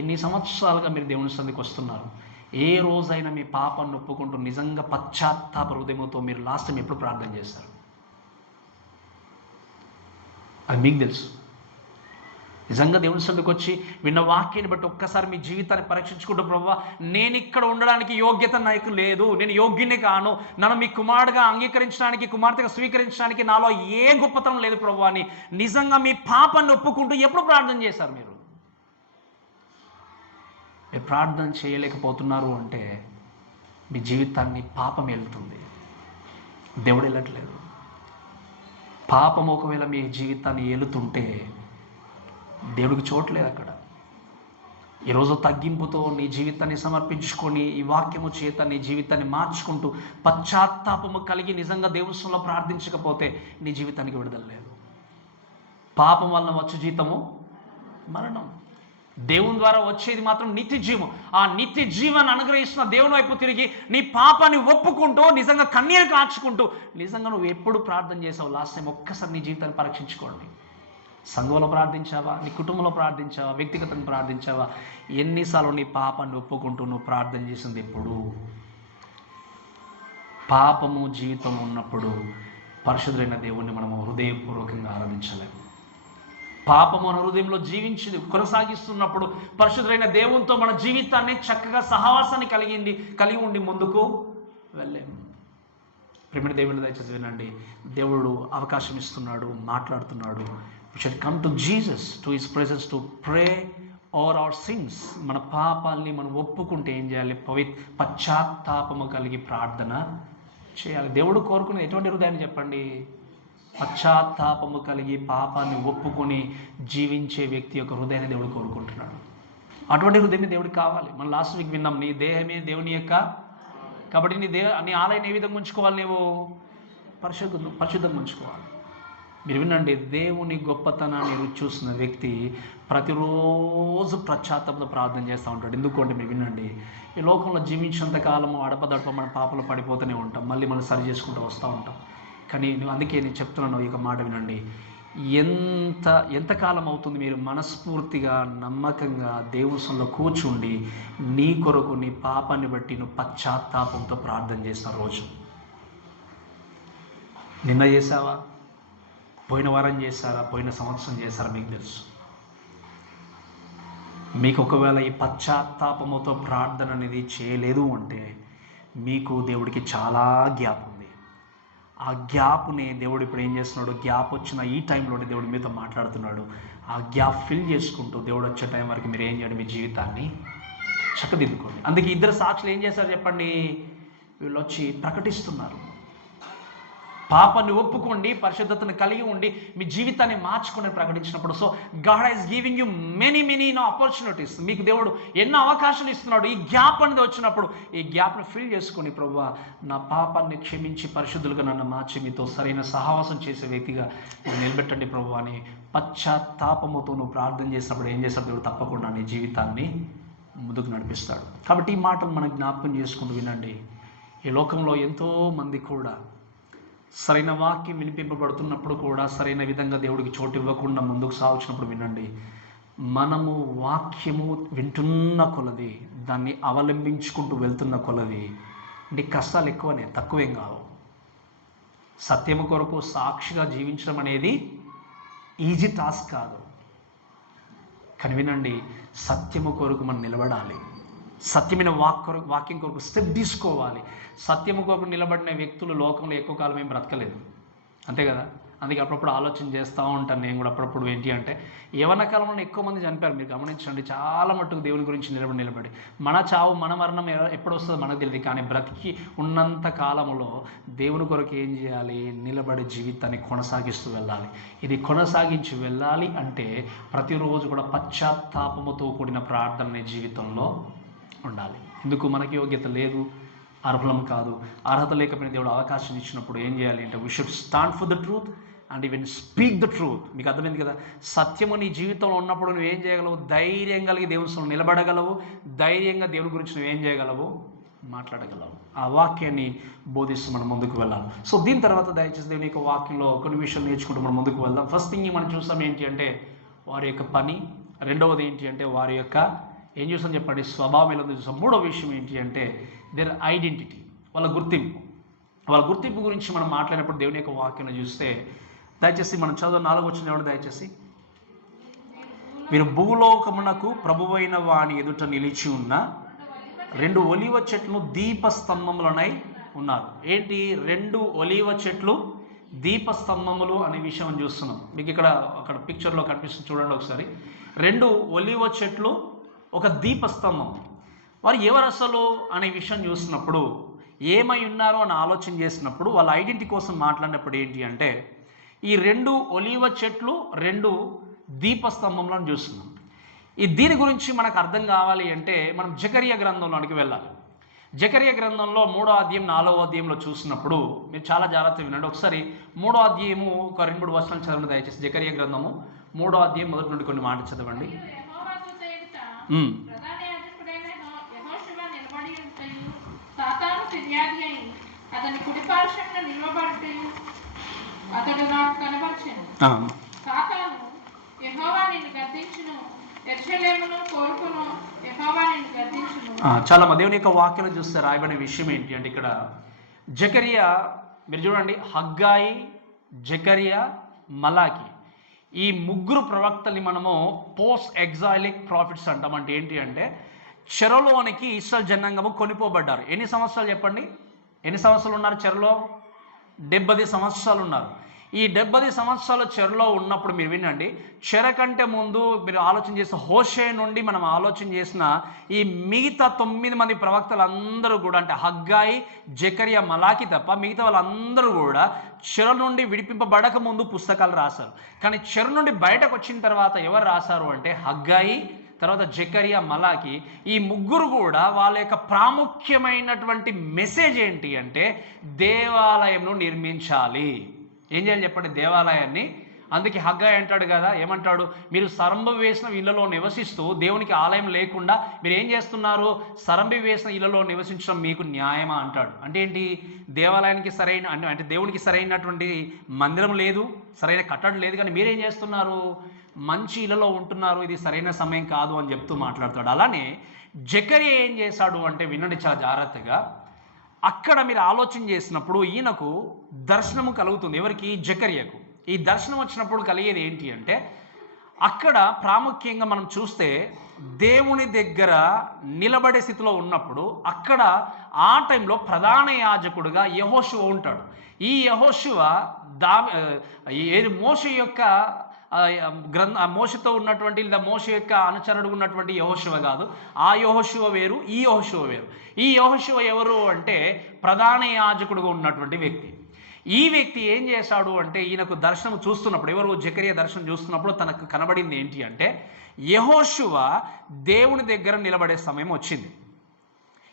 ఎన్ని సంవత్సరాలుగా మీరు దేవుని సన్నిధికి వస్తున్నారు? ఏ రోజైనా మీ పాపాన్ని ఒప్పుకుంటూ నిజంగా పశ్చాత్తాప హృదయంతో మీరు లాస్ట్ టైం ఎప్పుడు ప్రార్థన చేస్తారు? అది మీకు తెలుసు. నిజంగా దేవుని సన్నిధికి వచ్చి విన్న వాక్యాన్ని బట్టి ఒక్కసారి మీ జీవితాన్ని పరీక్షించుకుంటూ, ప్రభువా నేను ఇక్కడ ఉండడానికి యోగ్యత నాకు లేదు, నేను యోగ్యుని కాను, నన్ను మీ కుమారుడుగా అంగీకరించడానికి, కుమార్తెగా స్వీకరించడానికి నాలో ఏ గొప్పతనం లేదు ప్రభువా అని నిజంగా మీ పాపాన్ని ఒప్పుకుంటూ ఎప్పుడు ప్రార్థన చేశారు? మీరు ప్రార్థన చేయలేకపోతున్నారు అంటే మీ జీవితాన్ని పాపం వెళ్తుంది, దేవుడు వెళ్ళట్లేదు. పాపం ఒకవేళ మీ జీవితాన్ని ఏలుతుంటే దేవుడికి చోట్లేదు అక్కడ. ఈరోజు తగ్గింపుతో నీ జీవితాన్ని సమర్పించుకొని ఈ వాక్యము చేత నీ జీవితాన్ని మార్చుకుంటూ పశ్చాత్తాపము కలిగి నిజంగా దేవునిలో ప్రార్థించకపోతే నీ జీవితానికి విడుదల లేదు. పాపం వలన వచ్చు జీతము మరణం, దేవుని ద్వారా వచ్చేది మాత్రం నిత్య జీవం. ఆ నిత్య జీవాన్ని అనుగ్రహిస్తున్న దేవుని వైపు తిరిగి నీ పాపాన్ని ఒప్పుకుంటూ నిజంగా కన్నీరు కార్చుకుంటూ నిజంగా నువ్వు ఎప్పుడు ప్రార్థన చేసావు? లాస్ట్ టైం ఒక్కసారి నీ జీవితాన్ని పరీక్షించుకోండి. సంఘంలో ప్రార్థించావా? నీ కుటుంబంలో ప్రార్థించావా? వ్యక్తిగతంగా ప్రార్థించావా? ఎన్నిసార్లు నీ పాపాన్ని ఒప్పుకుంటూ నువ్వు ప్రార్థన చేసింది ఎప్పుడు? పాపము జీవితం ఉన్నప్పుడు పరిశుద్ధులైన దేవుణ్ణి మనము హృదయపూర్వకంగా ఆరాధించలేము. పాపము మన హృదయంలో జీవించి కొనసాగిస్తున్నప్పుడు పరిశుద్ధులైన దేవునితో మన జీవితాన్ని చక్కగా సహవాసాన్ని కలిగి ఉండి ముందుకు వెళ్ళలేము. ప్రేమ దేవుని దయచేసి వినండి, దేవుడు అవకాశం ఇస్తున్నాడు, మాట్లాడుతున్నాడు. We should come to Jesus, to His presence, to pray over our sins. మన పాపాలని మనం ఒప్పుకుంటే ఏం చేయాలి? పశ్చాత్తాపము కలిగి ప్రార్థన చేయాలి. దేవుడు కోరుకునేది ఎటువంటి హృదయాన్ని చెప్పండి? పశ్చాత్తాపము కలిగి పాపాన్ని ఒప్పుకొని జీవించే వ్యక్తి యొక్క హృదయాన్ని దేవుడు కోరుకుంటున్నాడు. అటువంటి హృదయం దేవుడికి కావాలి. మనం లాస్ట్ వీక్ విన్నాం, నీ దేహమే దేవుని యొక్క, కాబట్టి నీ ఆలయాన్ని ఏ విధంగా ఉంచుకోవాలి? నీవు పరిశుద్ధంగా ఉంచుకోవాలి. మీరు వినండి, దేవుని గొప్పతనాన్ని రుచి చూస్తున్న వ్యక్తి ప్రతిరోజు పశ్చాత్తాపంతో ప్రార్థన చేస్తూ ఉంటాడు. ఎందుకంటే మీరు వినండి, ఈ లోకంలో జీవించినంతకాలము అడపదడప మన పాపలు పడిపోతూనే ఉంటాం, మళ్ళీ మనం సరి చేసుకుంటూ వస్తూ ఉంటాం. కానీ అందుకే నేను చెప్తున్నాను, ఈ మాట వినండి, ఎంతకాలం అవుతుంది మీరు మనస్ఫూర్తిగా నమ్మకంగా దేవునిలో కూర్చుండి నీ కొరకు నీ పాపాన్ని బట్టి నువ్వు పశ్చాత్తాపంతో ప్రార్థన చేసిన రోజు? నిన్న చేసావా? పోయిన వారం చేశారా? పోయిన సంవత్సరం చేశారా? మీకు తెలుసు. మీకు ఒకవేళ ఈ పశ్చాత్తాపముతో ప్రార్థన అనేది చేయలేదు అంటే మీకు దేవుడికి చాలా గ్యాప్ ఉంది. ఆ గ్యాప్ని దేవుడు ఇప్పుడు ఏం చేస్తున్నాడు? గ్యాప్ వచ్చిన ఈ టైంలోనే దేవుడు మీతో మాట్లాడుతున్నాడు. ఆ గ్యాప్ ఫిల్ చేసుకుంటూ దేవుడు వచ్చే టైం వరకు మీరు ఏం చేయండి? మీ జీవితాన్ని చక్కదిద్దుకోండి. అందుకే ఇద్దరు సాక్షులు ఏం చేశారు చెప్పండి? వీళ్ళు వచ్చి ప్రకటిస్తున్నారు, పాపాన్ని ఒప్పుకోండి, పరిశుద్ధతను కలిగి ఉండి మీ జీవితాన్ని మార్చుకొని ప్రకటించినప్పుడు, so God is giving you many opportunities. మీకు దేవుడు ఎన్నో అవకాశాలు ఇస్తున్నాడు. ఈ గ్యాప్ అనేది వచ్చినప్పుడు ఈ గ్యాప్ను ఫిల్ చేసుకొని, ప్రభువా నా పాపాన్ని క్షమించి పరిశుద్ధులుగా నన్ను మార్చి మీతో సరైన సహవాసం చేసే వ్యక్తిగా నిలబెట్టండి ప్రభువా అని పశ్చాత్తాపముతో నువ్వు ప్రార్థన చేసినప్పుడు ఏం చేస్తాడు? దేవుడు తప్పకుండా నీ జీవితాన్ని ముందుకు నడిపిస్తాడు. కాబట్టి ఈ మాటలు మనం జ్ఞాపకం చేసుకుంటూ వినండి. ఈ లోకంలో ఎంతోమంది కూడా సరైన వాక్యం వినిపింపబడుతున్నప్పుడు కూడా సరైన విధంగా దేవుడికి చోటు ఇవ్వకుండా ముందుకు సాగుచినప్పుడు వినండి, మనము వాక్యము వింటున్న కొలది, దాన్ని అవలంబించుకుంటూ వెళ్తున్న కొలది నీ కష్టాలు ఎక్కువనే, తక్కువేం కావు. సత్యము కొరకు సాక్షిగా జీవించడం అనేది ఈజీ టాస్క్ కాదు. కానీ వినండి, సత్యము కొరకు మనం నిలబడాలి. సత్యమైన వాక్యం కొరకు స్టెప్ తీసుకోవాలి. సత్యము కొరకు నిలబడిన వ్యక్తులు లోకంలో ఎక్కువ కాలం ఏం బ్రతకలేదు, అంతే కదా? అందుకే అప్పుడప్పుడు ఆలోచన చేస్తూ ఉంటాను నేను కూడా అప్పుడప్పుడు. ఏంటి అంటే యవ్వన కాలంలో ఎక్కువ మంది చనిపోయారు, మీరు గమనించండి. చాలా మట్టుకు దేవుని గురించి నిలబడి మన చావు మన మరణం ఎప్పుడు వస్తుందో మనకు తెలియదు, కానీ బ్రతికి ఉన్నంత కాలంలో దేవుని కొరకు ఏం చేయాలి? నిలబడి జీవితాన్ని కొనసాగిస్తూ వెళ్ళాలి. ఇది కొనసాగించి వెళ్ళాలి అంటే ప్రతిరోజు కూడా పశ్చాత్తాపముతో కూడిన ప్రార్థన నీ జీవితంలో ఉండాలి. ఎందుకు? మనకి యోగ్యత లేదు, అర్హులం కాదు. అర్హత లేకపోయిన దేవుడు అవకాశం ఇచ్చినప్పుడు ఏం చేయాలి అంటే we should stand for the truth and even speak the truth. మీకు అర్థమైంది కదా? సత్యము నీ జీవితంలో ఉన్నప్పుడు నువ్వు ఏం చేయగలవు? ధైర్యం కలిగి దేవుని నిలబడగలవు. ధైర్యంగా దేవుని గురించి నువ్వేం చేయగలవు? మాట్లాడగలవు. ఆ వాక్యాన్ని బోధిస్తూ మనం ముందుకు వెళ్ళాలి. సో దీని తర్వాత దయచేసి దేవుని యొక్క వాక్యంలో కొన్ని విషయాలు నేర్చుకుంటూ మనం ముందుకు వెళ్దాం. ఫస్ట్ థింగ్ మనం చూస్తాం ఏంటి అంటే వారి యొక్క పని. రెండవది ఏంటి అంటే వారి యొక్క ఏం చూసాం చెప్పండి? స్వభావం ఎలా చూసాం. మూడో విషయం ఏంటి అంటే దేర్ ఐడెంటిటీ, వాళ్ళ గుర్తింపు. వాళ్ళ గుర్తింపు గురించి మనం మాట్లాడినప్పుడు దేవుని యొక్క వాక్యాన్ని చూస్తే దయచేసి మనం చదువు 4వ వచనం దయచేసి. మీరు భూలోకమునకు ప్రభువైన వాని ఎదుట నిలిచి ఉన్న 2 ఒలీవ చెట్లు దీపస్తంభములనై ఉన్నారు. ఏంటి? 2 ఒలీవ చెట్లు దీపస్తంభములు అనే విషయం చూస్తున్నాం. మీకు అక్కడ పిక్చర్లో కనిపిస్తుంది, చూడండి ఒకసారి. 2 ఒలీవ చెట్లు, ఒక దీపస్తంభం. వారు ఎవరు అసలు అనే విషయం చూసినప్పుడు, ఏమై ఉన్నారో అని ఆలోచన చేసినప్పుడు, వాళ్ళ ఐడెంటిటీ కోసం మాట్లాడినప్పుడు ఏంటి అంటే ఈ 2 ఒలీవ చెట్లు 2 దీపస్తంభంలను చూస్తున్నాం. దీని గురించి మనకు అర్థం కావాలి అంటే మనం జకరియా గ్రంథంలోనికి వెళ్ళాలి. జకరియా గ్రంథంలో 3వ అధ్యాయం 4వ అధ్యాయంలో చూసినప్పుడు మీరు చాలా జాగ్రత్తగా వినండి. ఒకసారి 3వ అధ్యాయము ఒక 2-3 వచనాలు చదవండి దయచేసి. జకరియా గ్రంథము 3వ అధ్యాయం మొదటి నుండి కొన్ని మాటలు చదవండి. అతని కుడిపార్శ్వమున నిలవబడుటయు అతడు నాకు కనబర్చెను. సాతాను యెహోవా నిన్ను గద్దించును, యెరూషలేమును కోరుకును, యెహోవా నిన్ను గద్దించును. చాలా దేవుని యొక్క వాక్యం చూస్తే రాయబడిన విషయం ఏంటి అంటే ఇక్కడ జకరియా, మీరు చూడండి, హగ్గాయి, జకరియా, మలాకి, ఈ 3 ప్రవక్తల్ని మనము పోస్ట్ ఎగ్జాయిలిక్ ప్రాఫిట్స్ అంటాం. అంటే ఏంటి అంటే చెరలోనికి ఇశ్రాయేలు జనాంగము కొనిపోబడ్డారు. ఎన్ని సంవత్సరాలు చెప్పండి? ఎన్ని సంవత్సరాలు ఉన్నారు చెరలో? 70 సంవత్సరాలు ఉన్నారు. ఈ 70 సంవత్సరాలు చెరలో ఉన్నప్పుడు మీరు వినండి, చెర కంటే ముందు మీరు ఆలోచన చేసిన హోషే నుండి మనం ఆలోచన చేసిన ఈ మిగతా 9 మంది ప్రవక్తలు అందరూ కూడా, అంటే హగ్గాయి, జకరియా, మలాకి తప్ప మిగతా వాళ్ళందరూ కూడా చెర నుండి విడిపింపబడక ముందు పుస్తకాలు రాశారు. కానీ చెర నుండి బయటకు వచ్చిన తర్వాత ఎవరు రాశారు అంటే హగ్గాయి, తర్వాత జకరియా, మలాకి. ఈ 3 కూడా వాళ్ళ యొక్క ప్రాముఖ్యమైనటువంటి మెసేజ్ ఏంటి అంటే దేవాలయంను నిర్మించాలి. ఏం చేయాలి చెప్పండి? దేవాలయాన్ని. అందుకే హగ్గాయి అంటాడు కదా, ఏమంటాడు? మీరు సరంబి వేసిన ఇళ్లలో నివసిస్తూ దేవునికి ఆలయం లేకుండా మీరు ఏం చేస్తున్నారు? సరంబి వేసిన ఇళ్లలో నివసించడం మీకు న్యాయమా అంటాడు. అంటే ఏంటి? దేవాలయానికి సరైన అంటే దేవునికి సరైనటువంటి మందిరం లేదు, సరైన కట్టడం లేదు, కానీ మీరేం చేస్తున్నారు? మంచి ఇళ్లలో ఉంటున్నారు, ఇది సరైన సమయం కాదు అని చెప్తూ మాట్లాడతాడు. అలానే జకరియా ఏం చేశాడు అంటే వినండి చాలా జాగ్రత్తగా. అక్కడ మీరు ఆలోచన చేసినప్పుడు ఈయనకు దర్శనము కలుగుతుంది. ఎవరికి? జకరియాకు. ఈ దర్శనం వచ్చినప్పుడు కలిగేది ఏంటి అంటే అక్కడ ప్రాముఖ్యంగా మనం చూస్తే దేవుని దగ్గర నిలబడే స్థితిలో ఉన్నప్పుడు అక్కడ ఆ టైంలో ప్రధాన యాజకుడుగా యెహోషువ ఉంటాడు. ఈ యెహోషువ మోషే యొక్క మోషతో ఉన్నటువంటి లేదా మోషే యొక్క అనుచరుడు ఉన్నటువంటి యెహోషువ కాదు. ఆ యెహోషువ వేరు, ఈ యెహోషువ వేరు. ఈ యెహోషువ ఎవరు అంటే ప్రధాన యాజకుడుగా ఉన్నటువంటి వ్యక్తి. ఈ వ్యక్తి ఏం చేశాడు అంటే ఈయనకు దర్శనం చూస్తున్నప్పుడు, ఎవరు? జకరియా దర్శనం చూస్తున్నప్పుడు తనకు కనబడింది ఏంటి అంటే యెహోషువ దేవుని దగ్గర నిలబడే సమయం వచ్చింది.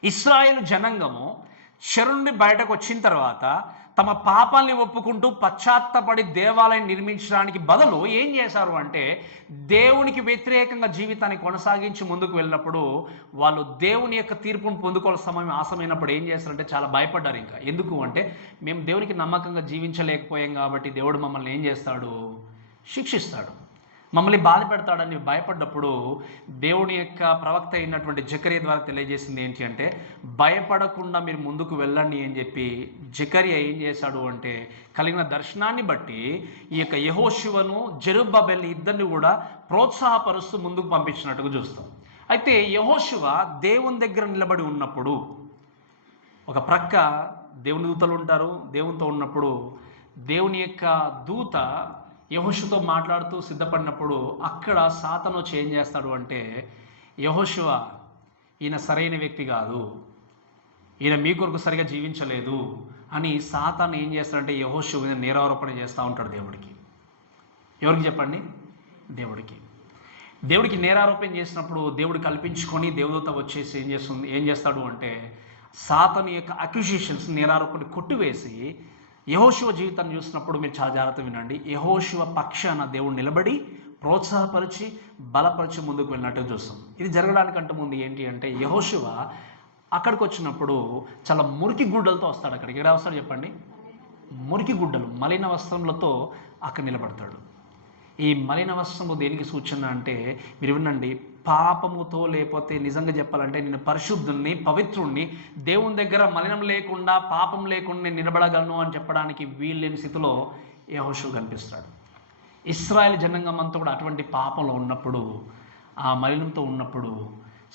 ఇశ్రాయేలు జనాంగము చెర నుండి బయటకు వచ్చిన తర్వాత తమ పాపాల్ని ఒప్పుకుంటూ పశ్చాత్తపడి దేవాలయం నిర్మించడానికి బదులు ఏం చేశారు అంటే దేవునికి వ్యతిరేకంగా జీవితాన్ని కొనసాగించి ముందుకు వెళ్ళినప్పుడు వాళ్ళు దేవుని యొక్క తీర్పును పొందుకోవాల్సిన సమయం ఆసమైనప్పుడు ఏం చేస్తారంటే చాలా భయపడ్డారు. ఇంకా ఎందుకు అంటే మేము దేవునికి నమ్మకంగా జీవించలేకపోయాం కాబట్టి దేవుడు మమ్మల్ని ఏం చేస్తాడు? శిక్షిస్తాడు, మమ్మల్ని బాధ పెడతాడని భయపడ్డప్పుడు దేవుని యొక్క ప్రవక్త అయినటువంటి జకరియా ద్వారా తెలియజేసింది ఏంటి అంటే భయపడకుండా మీరు ముందుకు వెళ్ళండి అని చెప్పి జకరియా ఏం చేశాడు అంటే కలిగిన దర్శనాన్ని బట్టి ఈ యొక్క యెహోషువను, జెరుబ్బబెల్ని ఇద్దరిని కూడా ప్రోత్సాహపరుస్తూ ముందుకు పంపించినట్టుగా చూస్తాం. అయితే యెహోషువ దేవుని దగ్గర నిలబడి ఉన్నప్పుడు ఒక ప్రక్క దేవుని దూతలు ఉంటారు. దేవునితో ఉన్నప్పుడు దేవుని యొక్క దూత యెహోషువతో మాట్లాడుతూ సిద్ధపడినప్పుడు అక్కడ సాతాను వచ్చి ఏం చేస్తాడు అంటే, యెహోషువ ఈయన సరైన వ్యక్తి కాదు, ఈయన మీ కొరకు సరిగా జీవించలేదు అని సాతాను ఏం చేస్తాడంటే యెహోషువ మీద నేరారోపణ చేస్తూ ఉంటాడు దేవుడికి. ఎవరికి చెప్పండి? దేవుడికి నేరారోపణ చేసినప్పుడు దేవుడు కల్పించుకొని దేవదూత వచ్చేసి ఏం చేస్తాడు అంటే సాతాను యొక్క అక్యూజేషన్స్, నేరారోపణ కొట్టివేసి యెహోషువ జీవితాన్ని చూసినప్పుడు మీరు చాలా జాగ్రత్త వినండి. యెహోషువ పక్షాన దేవుడు నిలబడి ప్రోత్సాహపరిచి బలపరిచి ముందుకు వెళ్ళినట్టు చూస్తాం. ఇది జరగడానికంటే ముందు ఏంటి అంటే యెహోషువ అక్కడికి వచ్చినప్పుడు చాలా మురికి గుడ్డలతో వస్తాడు. అక్కడికి ఎలా వస్తాడు చెప్పండి? మురికి గుడ్డలు, మలిన వస్త్రములతో అక్కడ నిలబడతాడు. ఈ మలిన వస్త్రము దేనికి సూచన అంటే మీరు వినండి, పాపముతో, లేకపోతే నిజంగా చెప్పాలంటే నేను పరిశుద్ధుణ్ణి, పవిత్రుణ్ణి, దేవుని దగ్గర మలినం లేకుండా, పాపం లేకుండా నేను నిలబడగలను అని చెప్పడానికి వీల్లేని స్థితిలో యెహోషువ కనిపిస్తాడు. ఇశ్రాయేల్ జనాంగం అంతా కూడా అటువంటి పాపంలో ఉన్నప్పుడు, ఆ మలినంతో ఉన్నప్పుడు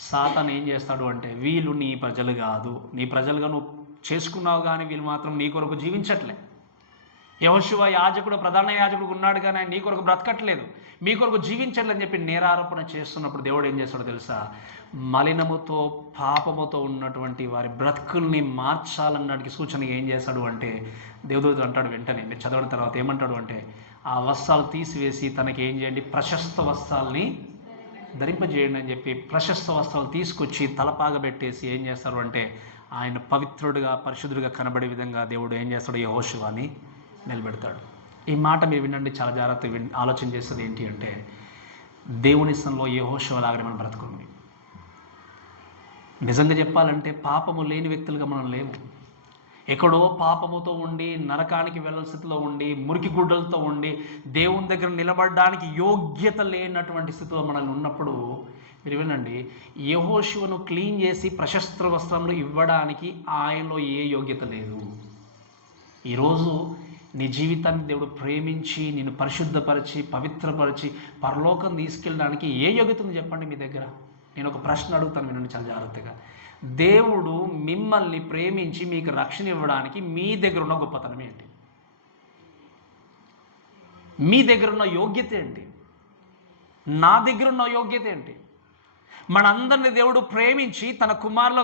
సాతాను ఏం చేస్తాడు అంటే, వీళ్ళు నీ ప్రజలు కాదు, నీ ప్రజలుగా నువ్వు చేసుకున్నావు కానీ వీళ్ళు మాత్రం నీ కొరకు జీవించట్లే. యెహోషువ యాజకుడు, ప్రధాన యాజకుడు ఉన్నాడు కానీ ఆయన నీ కొరకు బ్రతకట్లేదు, మీ కొరకు జీవించట్లేదని చెప్పి నేరారోపణ చేస్తున్నప్పుడు దేవుడు ఏం చేస్తాడో తెలుసా? మలినముతో, పాపముతో ఉన్నటువంటి వారి బ్రతుకుల్ని మార్చాలన్నటికి సూచనగా ఏం చేస్తాడు అంటే దేవుడు అంటాడు వెంటనే, మీరు చదవడం తర్వాత ఏమంటాడు అంటే, ఆ వస్త్రాలు తీసివేసి తనకి ఏం చేయండి, ప్రశస్త వస్త్రాలని ధరింపజేయండి అని చెప్పి ప్రశస్త వస్త్రాలు తీసుకొచ్చి తలపాగబెట్టేసి ఏం చేస్తారు అంటే ఆయన పవిత్రుడిగా, పరిశుద్ధుడిగా కనబడే విధంగా దేవుడు ఏం చేస్తాడు, యెహోషువని నిలబెడతాడు. ఈ మాట మీరు వినండి, చాలా జాగ్రత్తగా ఆలోచన చేస్తుంది ఏంటి అంటే, దేవుని స్థలంలో యెహోషువ లాగానే మనం బ్రతుకుంది. నిజంగా చెప్పాలంటే పాపము లేని వ్యక్తులుగా మనం లేవు. ఎక్కడో పాపముతో ఉండి నరకానికి వెళ్ళాల్సిన స్థితిలో ఉండి, మురికి గుడ్డలతో ఉండి, దేవుని దగ్గర నిలబడడానికి యోగ్యత లేనటువంటి స్థితిలో మనల్ని ఉన్నప్పుడు మీరు వినండి, యెహోషువను క్లీన్ చేసి ప్రశస్త వస్త్రములు ఇవ్వడానికి ఆయనలో ఏ యోగ్యత లేదు. ఈరోజు నీ జీవితాన్ని దేవుడు ప్రేమించి నిన్ను పరిశుద్ధపరిచి పవిత్రపరిచి పరలోకం తీసుకెళ్ళడానికి ఏ యోగ్యత ఉంది చెప్పండి మీ దగ్గర? నేను ఒక ప్రశ్న అడుగుతాను, వినండి చాలా జాగ్రత్తగా. దేవుడు మిమ్మల్ని ప్రేమించి మీకు రక్షణ ఇవ్వడానికి మీ దగ్గర ఉన్న గొప్పతనం ఏంటి? మీ దగ్గర ఉన్న యోగ్యత ఏంటి? నా దగ్గర ఉన్న యోగ్యత ఏంటి? మనందరిని దేవుడు ప్రేమించి తన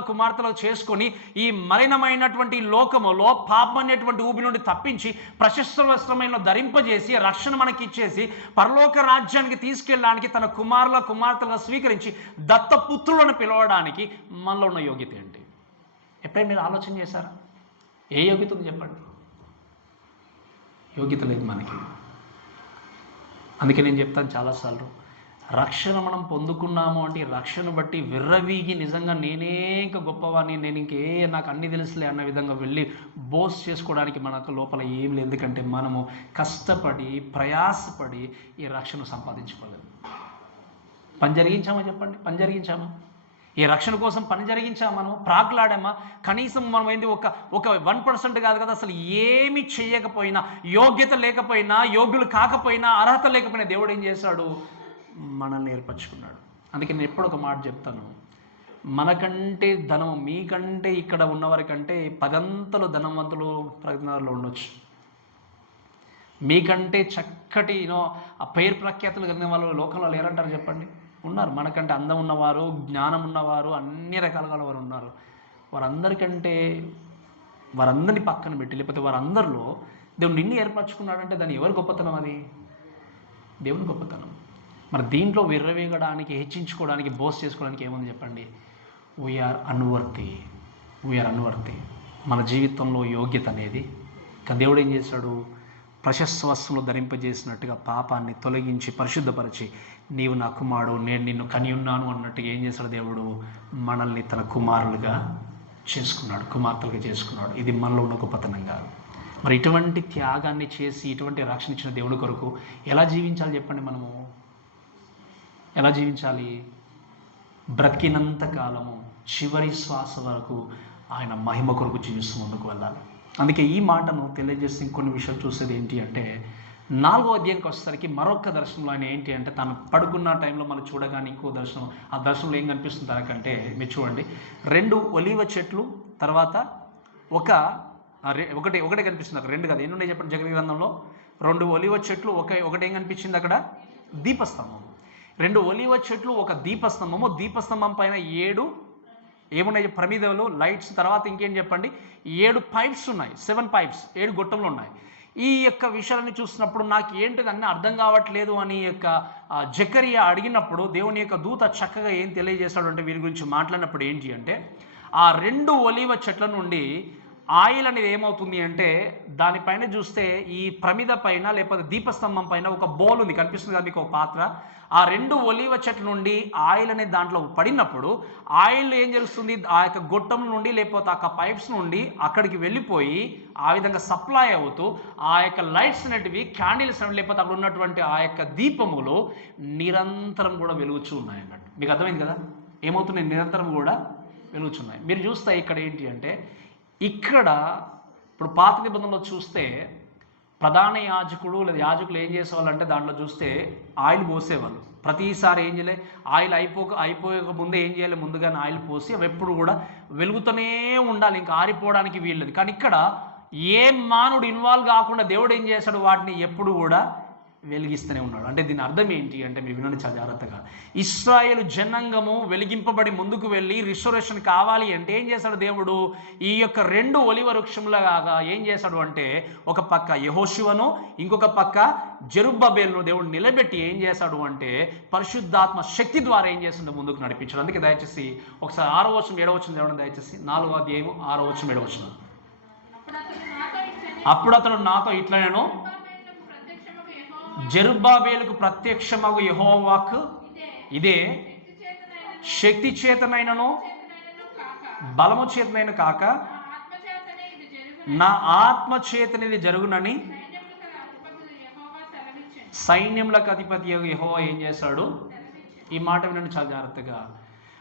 కుమార్తెలు చేసుకొని ఈ మలినమైనటువంటి లోకములో పాపం అనేటువంటి ఊబి నుండి తప్పించి ప్రశస్త వస్త్రమైన ధరింపజేసి రక్షణ మనకి ఇచ్చేసి పరలోక రాజ్యానికి తీసుకెళ్ళడానికి తన కుమార్తెలుగా స్వీకరించి దత్తపుత్రులను పిలవడానికి మనలో ఉన్న యోగ్యత ఏంటి? ఎప్పుడైనా మీరు ఆలోచన చేశారా? ఏ యోగ్యత ఉంది చెప్పండి? యోగ్యత లేదు మనకి. అందుకే నేను చెప్తాను చాలాసార్లు, రక్షణ మనం పొందుకున్నాము అంటే రక్షణ బట్టి విర్రవీగి నిజంగా నేనే ఇంకా గొప్పవాడిని, నేను నాకు అన్ని తెలుసులే అన్న విధంగా వెళ్ళి బోస్ చేసుకోవడానికి మనకు లోపల ఏం లేదు. ఎందుకంటే మనము కష్టపడి ప్రయాసపడి ఈ రక్షణ సంపాదించుకోలేదు. పని జరిగించామా చెప్పండి? పని జరిగించామా? ఈ రక్షణ కోసం పని జరిగించామా? మనం ప్రాకులాడామా? కనీసం మనం ఏంది ఒక 1% కాదు కదా, అసలు ఏమి చేయకపోయినా, యోగ్యత లేకపోయినా, యోగ్యులు కాకపోయినా, అర్హత లేకపోయినా దేవుడు ఏం చేశాడు? మనల్ని ఏర్పరచుకున్నాడు. అందుకే నేను ఎప్పుడు ఒక మాట చెప్తాను, మనకంటే ధనం, మీకంటే ఇక్కడ ఉన్నవారి కంటే 10 అంతలు ధనవంతులు ప్రజ్ఞాలో ఉండొచ్చు. మీకంటే చక్కటి ఆ పేరు ప్రఖ్యాతులు కలిగిన వాళ్ళు లోకంలో లేరంటారు చెప్పండి? ఉన్నారు. మనకంటే అందం ఉన్నవారు, జ్ఞానం ఉన్నవారు, అన్ని రకాలుగా వారు ఉన్నారు. వారందరినీ పక్కన పెట్టి, లేకపోతే వారందరిలో దేవుడు నిన్ను ఏర్పరచుకున్నాడంటే దాన్ని ఎవరి గొప్పతనం? అది దేవుని గొప్పతనం. మరి దీంట్లో విర్రవీగడానికి, హెచ్చించుకోవడానికి, బోస్ చేసుకోవడానికి ఏముంది చెప్పండి? We are unworthy. మన జీవితంలో యోగ్యత అనేది దేవుడు ఏం చేశాడు? ప్రశస్త వస్త్రంలో ధరింపజేసినట్టుగా పాపాన్ని తొలగించి పరిశుద్ధపరిచి, నీవు నా కుమారుడు, నేను నిన్ను కని ఉన్నాను అన్నట్టుగా ఏం చేశాడు దేవుడు? మనల్ని తన కుమారులుగా చేసుకున్నాడు, కుమార్తెలుగా చేసుకున్నాడు. ఇది మనలో ఉన్న గొప్పతనం కాదు. మరి ఇటువంటి త్యాగాన్ని చేసి ఇటువంటి రక్షణ ఇచ్చిన దేవుడి కొరకు ఎలా జీవించాలి చెప్పండి? మనము ఎలా జీవించాలి? బ్రతికినంత కాలము చివరి శ్వాస వరకు ఆయన మహిమ కొరకు జీవిస్తూ ముందుకు వెళ్ళాలి. అందుకే ఈ మాటను తెలియజేసి ఇంకొన్ని విషయాలు చూసేది ఏంటి అంటే, 4వ అధ్యాయానికి వచ్చేసరికి మరొక దర్శనంలో ఆయన ఏంటి అంటే, తను పడుకున్న టైంలో మనం చూడగానే ఇంకో దర్శనం, ఆ దర్శనంలో ఏం కనిపిస్తుంది తనకంటే మీరు చూడండి, 2 ఒలీవ చెట్లు, తర్వాత ఒక ఒకటే కనిపిస్తుంది అక్కడ, 2 కాదు, ఎన్ని ఉన్నాయి చెప్పండి జకర్యా గ్రంథంలో? 2 ఒలివ చెట్లు, ఒకటి ఏం కనిపించింది అక్కడ? దీపస్తంభం. 2 ఒలివ చెట్లు, ఒక దీపస్తంభము. దీపస్తంభం పైన 7 ఏమున్నాయి? ప్రమిదలు, లైట్స్. తర్వాత ఇంకేం చెప్పండి? 7 పైప్స్ ఉన్నాయి, 7 పైప్స్, 7 గొట్టంలు ఉన్నాయి. ఈ యొక్క విషయాలని చూసినప్పుడు నాకు ఏంటిది అన్నీ అర్థం కావట్లేదు అని యొక్క జకరియా అడిగినప్పుడు దేవుని యొక్క దూత చక్కగా ఏం తెలియజేశాడు అంటే, వీరి గురించి మాట్లాడినప్పుడు ఏంటి అంటే, ఆ 2 ఒలివ చెట్ల నుండి ఆయిల్ అనేది ఏమవుతుంది అంటే, దానిపైన చూస్తే ఈ ప్రమిద పైన లేకపోతే దీపస్తంభం పైన ఒక బౌల్ ఉంది, కనిపిస్తుంది కదా మీకు, ఒక పాత్ర. ఆ 2 ఒలివ చెట్ల నుండి ఆయిల్ అనేది దాంట్లో పడినప్పుడు ఆయిల్ ఏం జరుగుతుంది? ఆ యొక్క గొట్టం నుండి లేకపోతే ఆ పైప్స్ నుండి అక్కడికి వెళ్ళిపోయి ఆ విధంగా సప్లై అవుతూ ఆ యొక్క లైట్స్ అనేటివి, క్యాండిల్స్ లేకపోతే అక్కడ ఉన్నటువంటి ఆ యొక్క దీపములు నిరంతరం కూడా వెలుగుచూ ఉన్నాయి అన్నట్టు. మీకు అర్థమైంది కదా? ఏమవుతున్నాయి? నిరంతరం కూడా వెలుగుచున్నాయి. మీరు చూస్తే ఇక్కడ ఏంటి అంటే, ఇక్కడ ఇప్పుడు పాత నిబంధనలో చూస్తే ప్రధాన యాజకుడు లేదా యాజకులు ఏం చేసేవాళ్ళు అంటే, దాంట్లో చూస్తే ఆయిల్ పోసేవాళ్ళు. ప్రతిసారి ఏం చేయలే, ఆయిల్ అయిపోయక ముందే ఏం చేయాలి? ముందుగానే ఆయిల్ పోసి అవి ఎప్పుడు కూడా వెలుగుతూనే ఉండాలి, ఇంకా ఆరిపోవడానికి వీల్లేదు. కానీ ఇక్కడ ఏ మానవుడు ఇన్వాల్వ్ కాకుండా దేవుడు ఏం చేశాడు? వాటిని ఎప్పుడు కూడా వెలిగిస్తూనే ఉన్నాడు. అంటే దీని అర్థం ఏంటి అంటే, మీరు వినండి చాలా జాగ్రత్తగా. ఇశ్రాయేలు జనాంగము వెలిగింపబడి ముందుకు వెళ్ళి రిస్టోరేషన్ కావాలి అంటే ఏం చేశాడు దేవుడు? ఈ యొక్క 2 ఒలివ వృక్షములగా ఏం చేశాడు అంటే, ఒక పక్క యెహోషువను, ఇంకొక పక్క జెరుబ్బబేలును దేవుడు నిలబెట్టి ఏం చేశాడు అంటే, పరిశుద్ధాత్మ శక్తి ద్వారా ఏం చేస్తుండే? ముందుకు నడిపించాడు. అందుకే దయచేసి ఒకసారి 6వ వచనం 7వ వచనం చదవండి దయచేసి. 4వ అధ్యాయము 6వ వచనం 7వ వచనం. అప్పుడు అతడు నాతో ఇట్లా, నేను జెరుబ్బాబేలుకు ప్రత్యక్షమగు యెహోవా వాక్కు ఇదే, శక్తి చేతనైనను బలము చేతనైన కాక నా ఆత్మ చేతనిది జరుగునని సైన్యములకు అధిపతి యెహోవా ఏం చేశాడు? ఈ మాట వినండి చాలా జాగ్రత్తగా.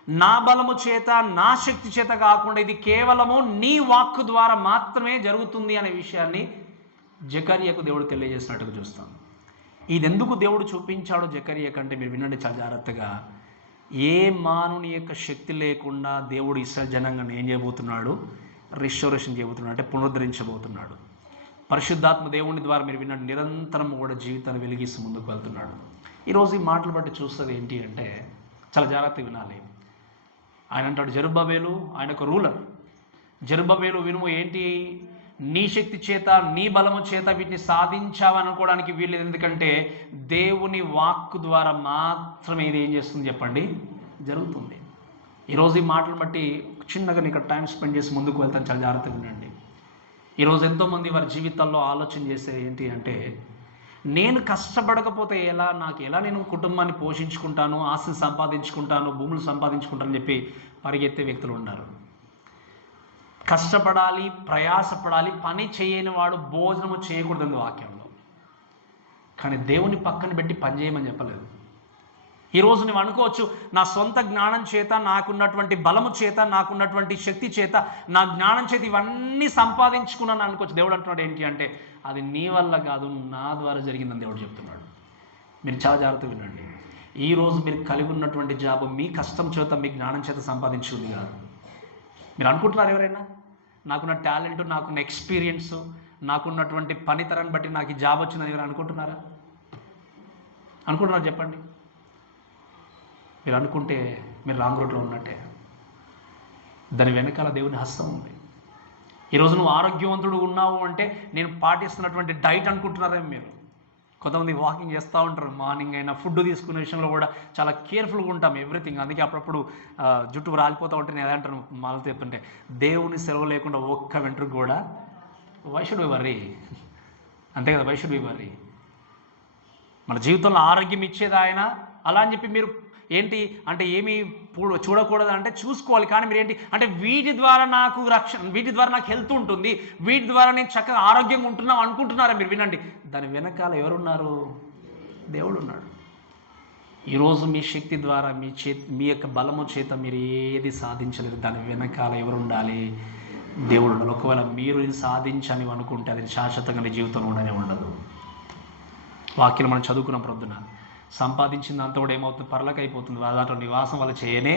నా బలము చేత, నా శక్తి చేత కాకుండా ఇది కేవలము నీ వాక్కు ద్వారా మాత్రమే జరుగుతుంది అనే విషయాన్ని జకర్యాకు దేవుడు తెలియజేసినట్టుగా చూస్తాం. ఇది ఎందుకు దేవుడు చూపించాడో జకర్యా కంటే మీరు వినండి చాలా జాగ్రత్తగా. ఏ మానవుని యొక్క శక్తి లేకుండా దేవుడు ఇశ్రాయేలు జనాంగాన్ని ఏం చేయబోతున్నాడు? రిస్టోరేషన్ చేయబోతున్నాడు, అంటే పునరుద్ధరించబోతున్నాడు. పరిశుద్ధాత్మ దేవుని ద్వారా మీరు వినండి నిరంతరం కూడా జీవితాన్ని వెలిగిస్తూ ముందుకు వెళ్తున్నాడు. ఈరోజు ఈ మాటలు బట్టి చూస్తుంది ఏంటి అంటే, చాలా జాగ్రత్తగా వినాలి. ఆయన అంటాడు జెరుబ్బబేలు, ఆయన ఒక రూలర్. జెరుబ్బబేలు వినుము, ఏంటి? నీ శక్తి చేత, నీ బలము చేత వీటిని సాధించావనుకోవడానికి వీల్లేదు. ఎందుకంటే దేవుని వాక్కు ద్వారా మాత్రమే ఇది ఏం చేస్తుంది చెప్పండి? జరుగుతుంది. ఈరోజు ఈ మాటలు బట్టి చిన్నగా ఇక్కడ టైం స్పెండ్ చేసి ముందుకు వెళ్తాను, చాలా జాగ్రత్తగా వినండి. ఈరోజు ఎంతోమంది వారి జీవితాల్లో ఆలోచన చేసేది ఏంటి అంటే, నేను కష్టపడకపోతే ఎలా, నాకు ఎలా నేను కుటుంబాన్ని పోషించుకుంటాను, ఆస్తిని సంపాదించుకుంటాను, భూములు సంపాదించుకుంటాను అని చెప్పి పరిగెత్తే వ్యక్తులు ఉన్నారు. కష్టపడాలి, ప్రయాసపడాలి, పని చేయని వాడు భోజనము చేయకూడదు వాక్యంలో. కానీ దేవుని పక్కన పెట్టి పని చేయమని చెప్పలేదు. ఈరోజు నువ్వు అనుకోవచ్చు, నా సొంత జ్ఞానం చేత, నాకున్నటువంటి బలము చేత, నాకున్నటువంటి శక్తి చేత, నా జ్ఞానం చేత ఇవన్నీ సంపాదించుకున్నాను అనుకోవచ్చు. దేవుడు అంటున్నాడు ఏంటి అంటే, అది నీ వల్ల కాదు, నా ద్వారా జరిగిందని దేవుడు చెప్తున్నాడు. మీరు చాలా జాగ్రత్తగా వినండి. ఈరోజు మీరు కలిగి ఉన్నటువంటి జాబ్ మీ కష్టం చేత, మీ జ్ఞానం చేత సంపాదించుకుంది కాదు. మీరు అనుకుంటున్నారు ఎవరైనా, నాకున్న టాలెంట్, నాకున్న ఎక్స్పీరియన్స్, నాకున్నటువంటి పనితరాన్ని బట్టి నాకు ఈ జాబ్ వచ్చిందని ఎవరు అనుకుంటున్నారా? అనుకుంటున్నారు చెప్పండి. మీరు అనుకుంటే మీరు రాంగ్ రూట్లో ఉన్నట్టే. దాని వెనకాల దేవుని హస్తం ఉంది. ఈరోజు నువ్వు ఆరోగ్యవంతుడు ఉన్నావు అంటే నేను పాటిస్తున్నటువంటి డైట్ అనుకుంటున్నారేమో మీరు. కొంతమంది వాకింగ్ చేస్తూ ఉంటారు, మార్నింగ్ అయినా ఫుడ్ తీసుకునే విషయంలో కూడా చాలా కేర్ఫుల్గా ఉంటాం ఎవ్రీథింగ్. అందుకే అప్పుడప్పుడు జుట్టు రాలిపోతూ ఉంటే నేను ఎలా అంటాను మళ్ళీ చెప్తుంటే, దేవుని సెలవు లేకుండా ఒక్క వెంట్రుకు కూడా వై షుడ్ బి వర్రీ, అంతే కదా, వై షుడ్ బి వర్రీ. మన జీవితంలో ఆరోగ్యం ఇచ్చేది ఆయన. అలా అని చెప్పి మీరు ఏంటి అంటే ఏమీ చూడకూడదు అంటే చూసుకోవాలి. కానీ మీరు ఏంటి అంటే వీటి ద్వారా నాకు రక్షణ, వీటి ద్వారా నాకు హెల్త్ ఉంటుంది, వీటి ద్వారా నేను చక్కగా ఆరోగ్యంగా ఉంటున్నాం అనుకుంటున్నారా? మీరు వినండి, దాని వెనకాల ఎవరున్నారు? దేవుడు ఉన్నాడు. ఈరోజు మీ శక్తి ద్వారా, మీ యొక్క బలము చేత మీరు ఏది సాధించలేరు. దాని వెనకాల ఎవరు ఉండాలి? దేవుడు ఉండాలి. ఒకవేళ మీరు ఇది సాధించని అనుకుంటే అది శాశ్వతంగా మీ జీవితంలో ఉండనే ఉండదు. వాక్యం మనం చదువుకున్న ప్రొద్దున సంపాదించింది అంతా కూడా ఏమవుతుంది? పరలోకి అయిపోతుంది. దాంట్లో నివాసం వాళ్ళు చేయనే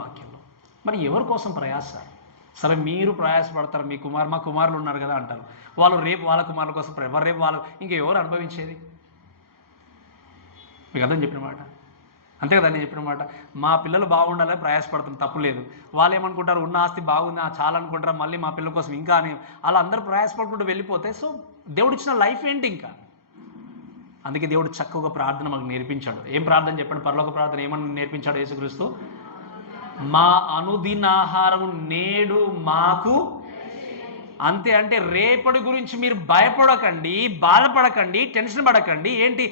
వాక్యంలో. మరి ఎవరి కోసం ప్రయాస? సరే మీరు ప్రయాసపడతారు, మా కుమారులు ఉన్నారు కదా అంటారు. వాళ్ళు రేపు వాళ్ళ కుమారుల కోసం రేపు వాళ్ళు ఇంకెవరు అనుభవించేది? మీకు అర్థం చెప్పిన మాట అంతే కదా. నేను చెప్పిన మాట, మా పిల్లలు బాగుండాలని ప్రయాసపడుతుంది, తప్పులేదు. వాళ్ళు ఏమనుకుంటారు, ఉన్న ఆస్తి బాగుంది చాలా అనుకుంటారు, మళ్ళీ మా పిల్లల కోసం ఇంకా అని అలా అందరూ ప్రయాసపడుకుంటూ వెళ్ళిపోతే సో దేవుడు ఇచ్చిన లైఫ్ ఏంటి ఇంకా? అందుకే దేవుడు చక్కగా ప్రార్థన మనకు నేర్పించాడు. ఏం ప్రార్థన చెప్పండి? పరలోక ప్రార్థన ఏమని నేర్పించాడు యేసుక్రీస్తు? మా అనుదినాహారము నేడు మాకు. అంతే. అంటే రేపటి గురించి మీరు భయపడకండి, బాధపడకండి, టెన్షన్ పడకండి. ఏంటి,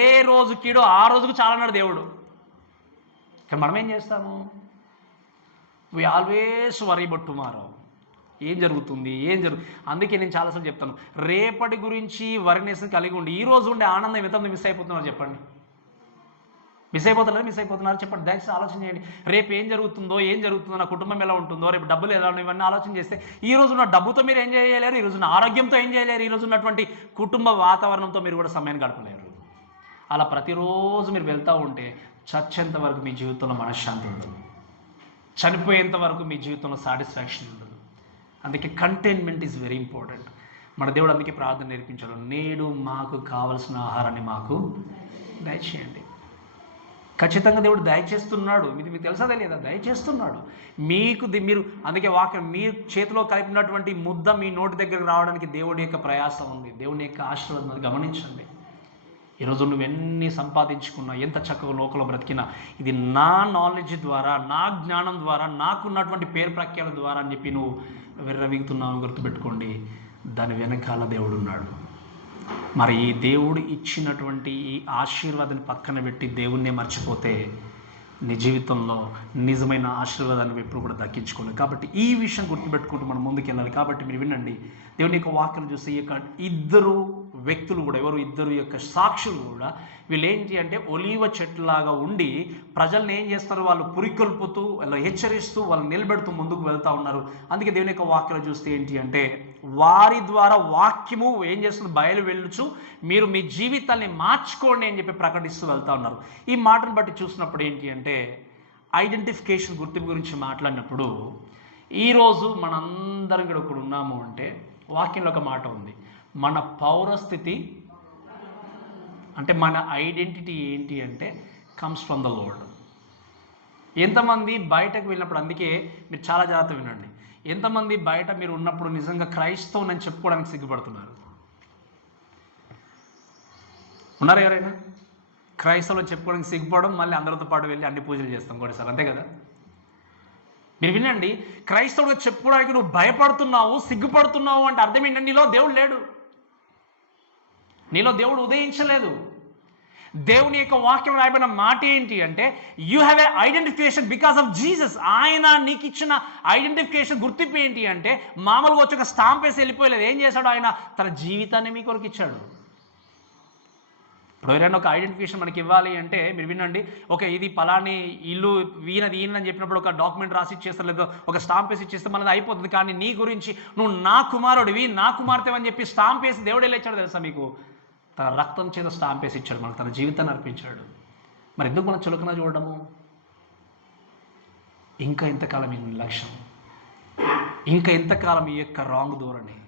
ఏ రోజు కీడో ఆ రోజుకు చాలన్నాడు దేవుడు. కానీ మనం ఏం చేస్తాము? We always worry about tomorrow. ఏం జరుగుతుంది. అందుకే నేను చాలాసార్లు చెప్తాను, రేపటి గురించి వరినెస్ కలిగి ఉండి ఈ రోజు ఉండే ఆనందం ఎంతమంది మిస్ అయిపోతున్నారు చెప్పండి? మిస్ అయిపోతున్నారు చెప్పండి. దయచేసి ఆలోచన చేయండి. రేపు ఏం జరుగుతుందో నా కుటుంబం ఎలా ఉంటుందో, రేపు డబ్బులు ఎలా ఉన్నాయో ఇవన్నీ ఆలోచన చేస్తే ఈ రోజు ఉన్న డబ్బుతో మీరు ఏం చేయలేరు, ఈ రోజున్న ఆరోగ్యంతో ఏం చేయలేరు, ఈ రోజు ఉన్నటువంటి కుటుంబ వాతావరణంతో మీరు కూడా సమయాన్ని గడపలేరు. అలా ప్రతిరోజు మీరు వెళ్తూ ఉంటే చచ్చేంత వరకు మీ జీవితంలో మనశ్శాంతి ఉండదు, చనిపోయేంత వరకు మీ జీవితంలో సాటిస్ఫాక్షన్ ఉండదు. అందుకే కంటైన్మెంట్ ఈజ్ వెరీ ఇంపార్టెంట్. మన దేవుడు అందుకే ప్రార్థన నేర్పించాడు, నేడు మాకు కావలసిన ఆహారాన్ని మాకు దయచేయండి. ఖచ్చితంగా దేవుడు దయచేస్తున్నాడు. మీకు తెలుసా తెలియదా? దయచేస్తున్నాడు మీరు. అందుకే వాక్యం మీ చేతిలో కలిపినటువంటి ముద్ద మీ నోటి దగ్గరకు రావడానికి దేవుడి యొక్క ప్రయాసం ఉంది, దేవుని యొక్క ఆశీర్వాదం గమనించండి. ఈరోజు నువ్వెన్ని సంపాదించుకున్నా, ఎంత చక్కగా లోకంలో బ్రతికినా, ఇది నా నాలెడ్జ్ ద్వారా, నా జ్ఞానం ద్వారా, నాకున్నటువంటి పేరు ప్రఖ్యాల ద్వారా అని చెప్పి నువ్వు విర్రవీగుతున్నావు గుర్తుపెట్టుకోండి, దాని వెనకాల దేవుడు ఉన్నాడు. మరి ఈ దేవుడు ఇచ్చినటువంటి ఈ ఆశీర్వాదాన్ని పక్కన పెట్టి దేవుణ్ణే మర్చిపోతే నీ జీవితంలో నిజమైన ఆశీర్వాదాన్ని ఎప్పుడు కూడా దక్కించుకోలేదు. కాబట్టి ఈ విషయం గుర్తుపెట్టుకుంటూ మనం ముందుకెళ్ళాలి. కాబట్టి మీరు వినండి, దేవుని యొక్క వాక్యం చూస్తే ఈ యొక్క ఇద్దరు వ్యక్తులు కూడా, ఇద్దరు యొక్క సాక్షులు కూడా వీళ్ళు ఏంటి అంటే ఒలీవ చెట్టులాగా ఉండి ప్రజల్ని ఏం చేస్తారు, వాళ్ళు పురికొల్పుతూ, వాళ్ళు హెచ్చరిస్తూ, వాళ్ళు నిలబెడుతూ ముందుకు వెళ్తూ ఉన్నారు. అందుకే దేవుని యొక్క వాక్యాలు చూస్తే ఏంటి అంటే వారి ద్వారా వాక్యము ఏం చేస్తుంది, బయలు వెళ్ళుచు మీరు మీ జీవితాన్ని మార్చుకోండి అని చెప్పి ప్రకటిస్తూ వెళ్తూ ఉన్నారు. ఈ మాటను బట్టి చూసినప్పుడు ఏంటి అంటే ఐడెంటిఫికేషన్, గుర్తింపు గురించి మాట్లాడినప్పుడు ఈరోజు మనందరం కూడా ఇక్కడ ఉన్నాము అంటే వాక్యంలో ఒక మాట ఉంది, మన పౌరస్థితి అంటే మన ఐడెంటిటీ ఏంటి అంటే కమ్స్ ఫ్రమ్ ద లార్డ్. ఎంతమంది బయటకు వెళ్ళినప్పుడు, అందుకే మీరు చాలా జాగ్రత్తగా వినండి, ఎంతమంది బయట మీరు ఉన్నప్పుడు నిజంగా క్రైస్తవుని చెప్పుకోవడానికి సిగ్గుపడుతున్నారు? ఉన్నారు ఎవరైనా? క్రైస్తవులు చెప్పుకోవడానికి సిగ్గుపడడం, మళ్ళీ అందరితో పాటు వెళ్ళి అన్ని పూజలు చేస్తాం కూడా సార్, అంతే కదా? మీరు వినండి, క్రైస్తవుడిగా చెప్పుకోవడానికి నువ్వు భయపడుతున్నావు, సిగ్గుపడుతున్నావు అంటే అర్థం ఏంటంటే నీలో దేవుడు లేడు, నీలో దేవుడు ఉదయించలేదు. దేవుని యొక్క వాక్యం రాయబడిన మాట ఏంటి అంటే you have a identification because of Jesus. ఆయన నీకు ఇచ్చిన ఐడెంటిఫికేషన్, గుర్తింపు ఏంటి అంటే మామూలుగా వచ్చి ఒక స్టాంప్ వేసి వెళ్ళిపోయలేదు. ఏం చేశాడు? ఆయన తన జీవితాన్ని మీ కొరకు ఇచ్చాడు. ఇప్పుడు ఎవరైనా ఒక ఐడెంటిఫికేషన్ మనకి ఇవ్వాలి అంటే మీరు వినండి, ఓకే ఇది పలాని ఇల్లు ఈయనది అని చెప్పినప్పుడు ఒక డాక్యుమెంట్ రాసి ఇచ్చేస్తారు, లేదా ఒక స్టాంప్ వేసి ఇచ్చేస్తే మనది అయిపోతుంది. కానీ నీ గురించి నువ్వు నా కుమారుడివి, నా కుమార్తె అని చెప్పి స్టాంప్ వేసి దేవుడు ఎలా ఇచ్చాడు తెలుసా మీకు? తన రక్తం చేత స్టాంప్ వేసి ఇచ్చాడు, మనకు తన జీవితాన్ని అర్పించాడు. మరి ఎందుకు మనం చులకన చూడడము? ఇంకా ఎంతకాలం ఈ నిర్లక్ష్యం, ఇంకా ఎంతకాలం ఈ యొక్క రాంగ్ ధోరణి?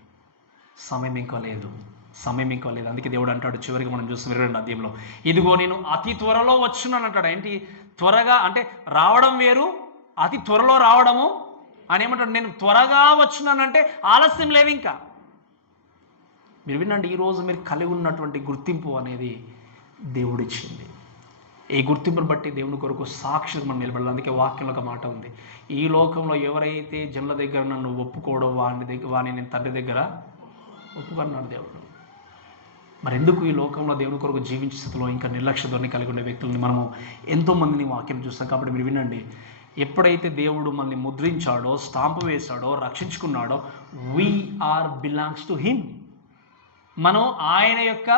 సమయం ఇంకా లేదు. అందుకే దేవుడు అంటాడు చివరికి మనం చూస్తాం 22వ అధ్యాయంలో, ఇదిగో నేను అతి త్వరలో వచ్చున్నాను అంటాడు. ఏంటి త్వరగా అంటే? రావడం వేరు, అతి త్వరలో రావడము అని ఏమంటాడు? నేను త్వరగా వచ్చున్నానంటే ఆలస్యం లేదు ఇంకా. మీరు వినండి, ఈరోజు మీరు కలిగి ఉన్నటువంటి గుర్తింపు అనేది దేవుడిచ్చింది. ఈ గుర్తింపును బట్టి దేవుని కొరకు సాక్షిగా మనం నిలబడాలి. అందుకే వాక్యంలో ఒక మాట ఉంది, ఈ లోకంలో ఎవరైతే జనుల దగ్గర నన్ను ఒప్పుకోవడో వాడిని నేను తండ్రి దగ్గర ఒప్పుకున్నాడు దేవుడు. మరి ఎందుకు ఈ లోకంలో దేవుని కొరకు జీవించే స్థితిలో ఇంకా నిర్లక్ష్య ధోరణి కలిగి ఉండే వ్యక్తులని మనము ఎంతోమందిని వాక్యం చూస్తాం. కాబట్టి మీరు వినండి, ఎప్పుడైతే దేవుడు మనల్ని ముద్రించాడో, స్టాంపు వేశాడో, రక్షించుకున్నాడో, వీఆర్ బిలాంగ్స్ టు హిమ్. మనం ఆయన యొక్క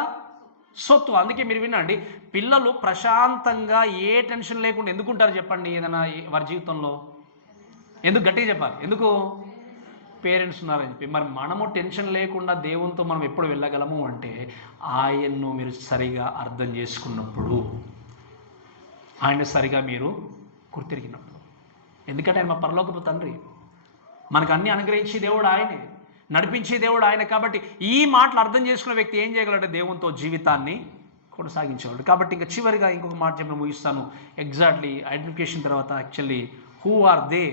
సొత్తు. అందుకే మీరు వినండి, పిల్లలు ప్రశాంతంగా ఏ టెన్షన్ లేకుండా ఎందుకుంటారు చెప్పండి? ఏదైనా వారి జీవితంలో ఎందుకు? గట్టిగా చెప్పాలి, ఎందుకు? పేరెంట్స్ ఉన్నారని చెప్పి. మరి మనము టెన్షన్ లేకుండా దేవునితో మనం ఎప్పుడు వెళ్ళగలము అంటే ఆయన్ను మీరు సరిగా అర్థం చేసుకున్నప్పుడు, ఆయన సరిగా మీరు గుర్తిరిగినప్పుడు. ఎందుకంటే ఆయన మా పరలోకపు తండ్రి. మనకు అన్ని అనుగ్రహించే దేవుడు ఆయనే, నడిపించే దేవుడు ఆయన. కాబట్టి ఈ మాటలు అర్థం చేసుకున్న వ్యక్తి ఏం చేయగలడు? దేవునితో జీవితాన్ని కొనసాగించేవాడు. కాబట్టి ఇంకా చివరిగా ఇంకొక మాట చెప్పి ముగిస్తాను. ఎగ్జాక్ట్లీ ఐడెంటిఫికేషన్ తర్వాత actually who are they,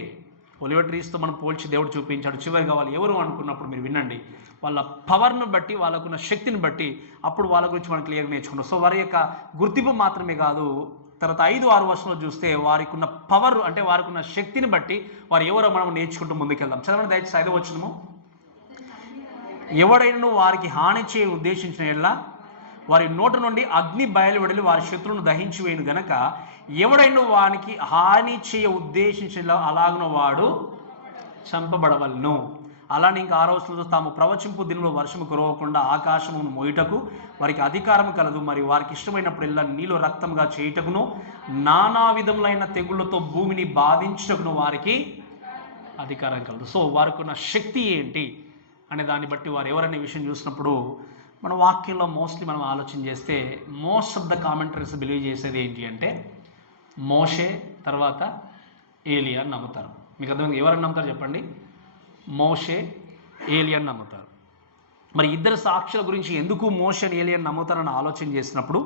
olive ట్రీస్తో మనం పోల్చి దేవుడు చూపించాడు. చివరిగా వాళ్ళు ఎవరు అనుకున్నప్పుడు మీరు వినండి, వాళ్ళ పవర్ను బట్టి, వాళ్ళకున్న శక్తిని బట్టి అప్పుడు వాళ్ళ గురించి మనం క్లియర్గా నేర్చుకున్నాం. సో వారి యొక్క గుర్తింపు మాత్రమే కాదు, తర్వాత 5-6 వర్షంలో చూస్తే వారికి ఉన్న పవర్, అంటే వారికి ఉన్న శక్తిని బట్టి వారు ఎవరో మనం నేర్చుకుంటూ ముందుకెళ్దాం. చదవండి దయచేసి 5వ వచనము. ఎవడైనా వారికి హాని చేయ ఉద్దేశించిన ఎడల వారి నోటి నుండి అగ్ని బయలువెడలి వారి శత్రువును దహించి వేయను గనక ఎవడైనా వానికి హాని చేయ ఉద్దేశించిన అలాగున వాడు చంపబడవలను. అలానే ఇంకా 6వ వచనంలో తాము ప్రవచింపు దినంలో వర్షము కురవకుండా ఆకాశమును మోయుటకు వారికి అధికారం కలదు, మరి వారికి ఇష్టమైనప్పుడల్లా నీళ్ళు రక్తంగా చేయుటకును నానా విధములైన తెగుళ్లతో భూమిని బాధించుటకును వారికి అధికారం కలదు. సో వారికి ఉన్న శక్తి ఏంటి అనే దాన్ని బట్టి వారు ఎవరనే విషయం చూసినప్పుడు మన వాక్యంలో మోస్ట్లీ మనం ఆలోచన చేస్తే most of the commentaries believe చేసేది ఏంటి అంటే మోషే తర్వాత ఏలియా అని నమ్ముతారు. మీకు అర్థమైంది? ఎవరని నమ్ముతారు చెప్పండి? మోషే, ఏలియా అని నమ్ముతారు. మరి ఇద్దరు సాక్షుల గురించి ఎందుకు మోషే, ఏలియా నమ్ముతారని ఆలోచన చేసినప్పుడు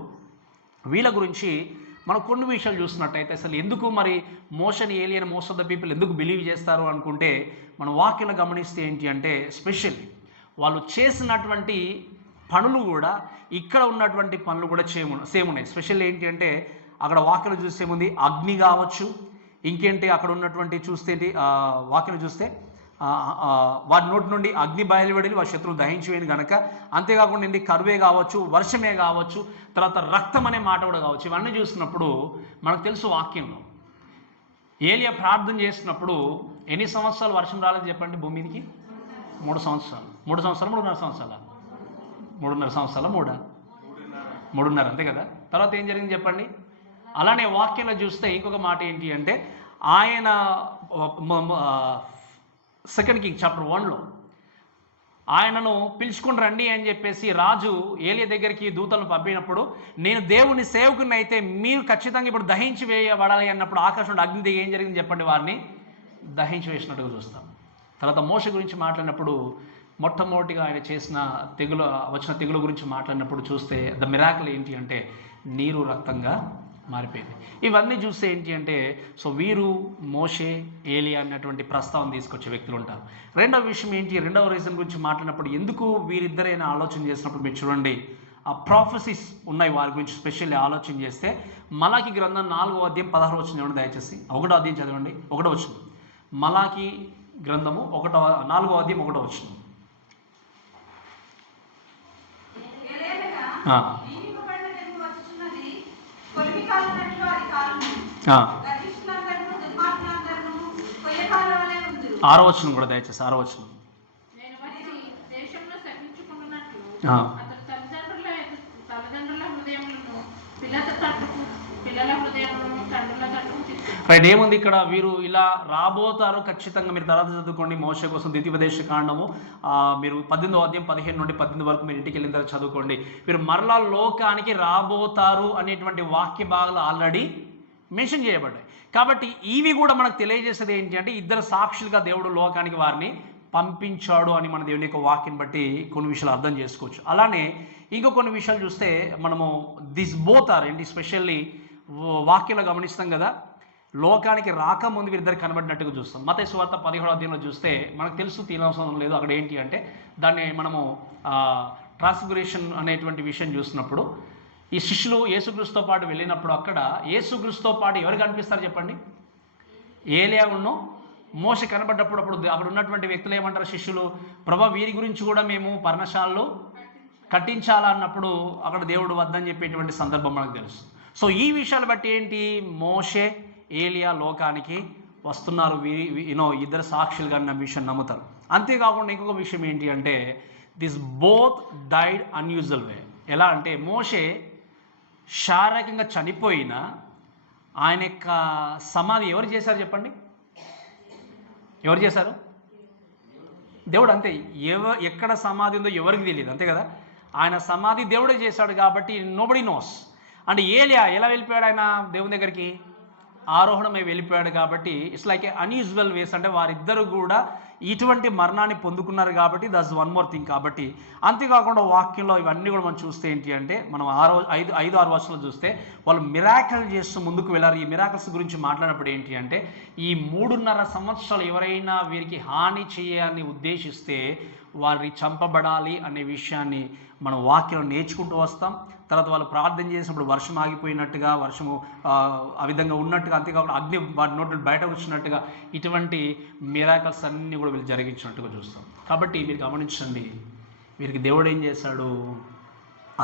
వీళ్ళ గురించి మనం కొన్ని విషయాలు చూస్తున్నట్టయితే అసలు ఎందుకు మరి మోషే, ఏలియా, మోస్ట్ ఆఫ్ ద పీపుల్ ఎందుకు బిలీవ్ చేస్తారు అనుకుంటే మన వాక్యంలో గమనిస్తే ఏంటి అంటే స్పెషల్లీ వాళ్ళు చేసినటువంటి పనులు కూడా ఇక్కడ ఉన్నటువంటి పనులు కూడా సేమ్ ఉన్నాయి. స్పెషల్ ఏంటి అంటే అక్కడ వాక్యం చూస్తే ఏముంది? అగ్ని కావచ్చు, ఇంకేంటి అక్కడ ఉన్నటువంటి చూస్తే వాక్యం చూస్తే వారి నోటి నుండి అగ్ని బయలువెడలి వారి శత్రువు దహించివేయను గనక, అంతేకాకుండా ఏంటి కరువే కావచ్చు, వర్షమే కావచ్చు, తర్వాత రక్తం అనే మాట కూడా కావచ్చు. ఇవన్నీ చూసినప్పుడు మనకు తెలుసు వాక్యంలో ఏలియా ప్రార్థన చేసినప్పుడు ఎన్ని సంవత్సరాలు వర్షం రాలేదు చెప్పండి భూమి మీదకి? 3 సంవత్సరాలు. 3 సంవత్సరాలు 3.5 సంవత్సరాలు 3.5 సంవత్సరాలు 3.5 అంతే కదా. తర్వాత ఏం జరిగింది చెప్పండి? అలానే వాక్యంలో చూస్తే ఇంకొక మాట ఏంటి అంటే ఆయన 2 కింగ్ చాప్టర్ 1లో ఆయనను పిలుచుకుని రండి అని చెప్పేసి రాజు ఏలియా దగ్గరికి దూతలను పంపినప్పుడు నేను దేవుని సేవకుని అయితే మీరు ఖచ్చితంగా ఇప్పుడు దహించి వేయబడాలి అన్నప్పుడు ఆకాశం నుండి అగ్ని దిగి ఏం జరిగింది చెప్పండి? వారిని దహించి వేసినట్టుగా చూస్తాం. తర్వాత మోషే గురించి మాట్లాడినప్పుడు మొట్టమొదటిగా ఆయన చేసిన వచ్చిన తెగులు గురించి మాట్లాడినప్పుడు చూస్తే ద మిరాకిల్ ఏంటి అంటే నీరు రక్తంగా మారిపోయింది. ఇవన్నీ చూస్తే ఏంటి అంటే సో వీరు మోషే, ఏలియా అన్నటువంటి ప్రస్తావన తీసుకొచ్చే వ్యక్తులు ఉంటారు. రెండవ విషయం ఏంటి? రెండవ రీజన్ గురించి మాట్లాడినప్పుడు ఎందుకు వీరిద్దరైనా ఆలోచన చేసినప్పుడు మీరు చూడండి ఆ ప్రాఫెసీస్ ఉన్నాయి వారి గురించి స్పెషల్లీ ఆలోచన చేస్తే మలాకి గ్రంథం 4వ అధ్యాయం 16వ వచనం చూడండి దయచేసి. 1వ అధ్యాయం చదవండి, 1వ వచనం. మలాకి గ్రంథము 4వ అధ్యాయం 1వ వచనం. ఆరో వచనం కూడా దయచేసి. 6వ వచనం. రైట్, ఏముంది ఇక్కడ? వీరు ఇలా రాబోతారు ఖచ్చితంగా. మీరు తర్వాత చదువుకోండి మోషే కోసం ద్వితీయోపదేశ కాండము మీరు 18వ అధ్యాయం 15 నుండి 18 వరకు మీరు ఇంటికి వెళ్ళిన తర్వాత చదువుకోండి. వీరు మరలా లోకానికి రాబోతారు అనేటువంటి వాక్య భాగాలు ఆల్రెడీ మెన్షన్ చేయబడ్డాయి. కాబట్టి ఇవి కూడా మనకు తెలియజేసేది ఏంటి అంటే ఇద్దరు సాక్షులుగా దేవుడు లోకానికి వారిని పంపించాడు అని మన దేవుని యొక్క వాక్యం బట్టి కొన్ని విషయాలు అర్థం చేసుకోవచ్చు. అలానే ఇంకో కొన్ని విషయాలు చూస్తే మనము దిస్ బోత్ ఆర్ ఏంటి స్పెషల్లీ వాక్యంలో గమనిస్తాం కదా, లోకానికి రాకముందు వీరిద్దరు కనబడినట్టుగా చూస్తాం. మత్తయి సువార్త 17వ అధ్యాయంలో చూస్తే మనకు తెలుసు తీనవసరం లేదు. అక్కడ ఏంటి అంటే దాన్ని మనము ట్రాన్స్ఫిగరేషన్ అనేటువంటి విషయం చూసినప్పుడు ఈ శిష్యులు యేసుక్రీస్తుతో పాటు వెళ్ళినప్పుడు అక్కడ యేసుక్రీస్తుతో పాటు ఎవరు కనిపిస్తారు చెప్పండి? ఏలియాను మోషే కనబడ్డప్పుడు అక్కడ ఉన్నటువంటి వ్యక్తులు ఏమంటారు శిష్యులు? ప్రభా వీరి గురించి కూడా మేము పర్ణశాలలు కట్టించాలన్నప్పుడు అక్కడ దేవుడు వద్దని చెప్పేటువంటి సందర్భం మనకు తెలుసు. సో ఈ విషయాలు బట్టి ఏంటి? మోషే, ఏలియా లోకానికి వస్తున్నారు. ఇద్దరు సాక్షులుగా అన్న విషయం నమ్ముతారు. అంతేకాకుండా ఇంకొక విషయం ఏంటి అంటే దిస్ బోత్ డైడ్ అన్యూజువల్ వే. ఎలా అంటే మోషే శారీరకంగా చనిపోయిన ఆయన యొక్క సమాధి ఎవరు చేశారు చెప్పండి? ఎవరు చేశారు? దేవుడు. అంతే. ఎక్కడ సమాధి ఉందో ఎవరికి తెలియదు, అంతే కదా. ఆయన సమాధి దేవుడే చేశాడు కాబట్టి నోబడీ నోస్. అంటే ఏలియా ఎలా వెళ్ళిపోయాడు ఆయన దేవుని దగ్గరికి? ఆరోహణమై వెళ్ళిపోయాడు కాబట్టి ఇట్స్ లైక్ ఏ అన్యూజువల్ వేస్, అంటే వారిద్దరు కూడా ఇటువంటి మరణాన్ని పొందుకున్నారు కాబట్టి దట్స్ వన్ మోర్ థింగ్. కాబట్టి అంతేకాకుండా వాక్యంలో ఇవన్నీ కూడా మనం చూస్తే ఏంటి అంటే మనం 5-6 వర్షాలు చూస్తే వాళ్ళు మిరాకిల్ చేస్తూ ముందుకు వెళ్ళారు. ఈ మిరాకిల్స్ గురించి మాట్లాడినప్పుడు ఏంటి అంటే ఈ 3.5 సంవత్సరాలు ఎవరైనా వీరికి హాని చేయాలని ఉద్దేశిస్తే వారిని చంపబడాలి అనే విషయాన్ని మనం వాక్యంలో నేర్చుకుంటూ వస్తాం. తర్వాత వాళ్ళు ప్రార్థన చేసినప్పుడు వర్షం ఆగిపోయినట్టుగా, వర్షము ఆ విధంగా ఉన్నట్టుగా, అంతేకాకుండా అగ్ని వారి నోటి బయట వచ్చినట్టుగా ఇటువంటి మిరాకల్స్ అన్నీ కూడా వీళ్ళు జరిగించినట్టుగా చూస్తాం. కాబట్టి మీరు గమనించండి, వీరికి దేవుడు ఏం చేశాడు?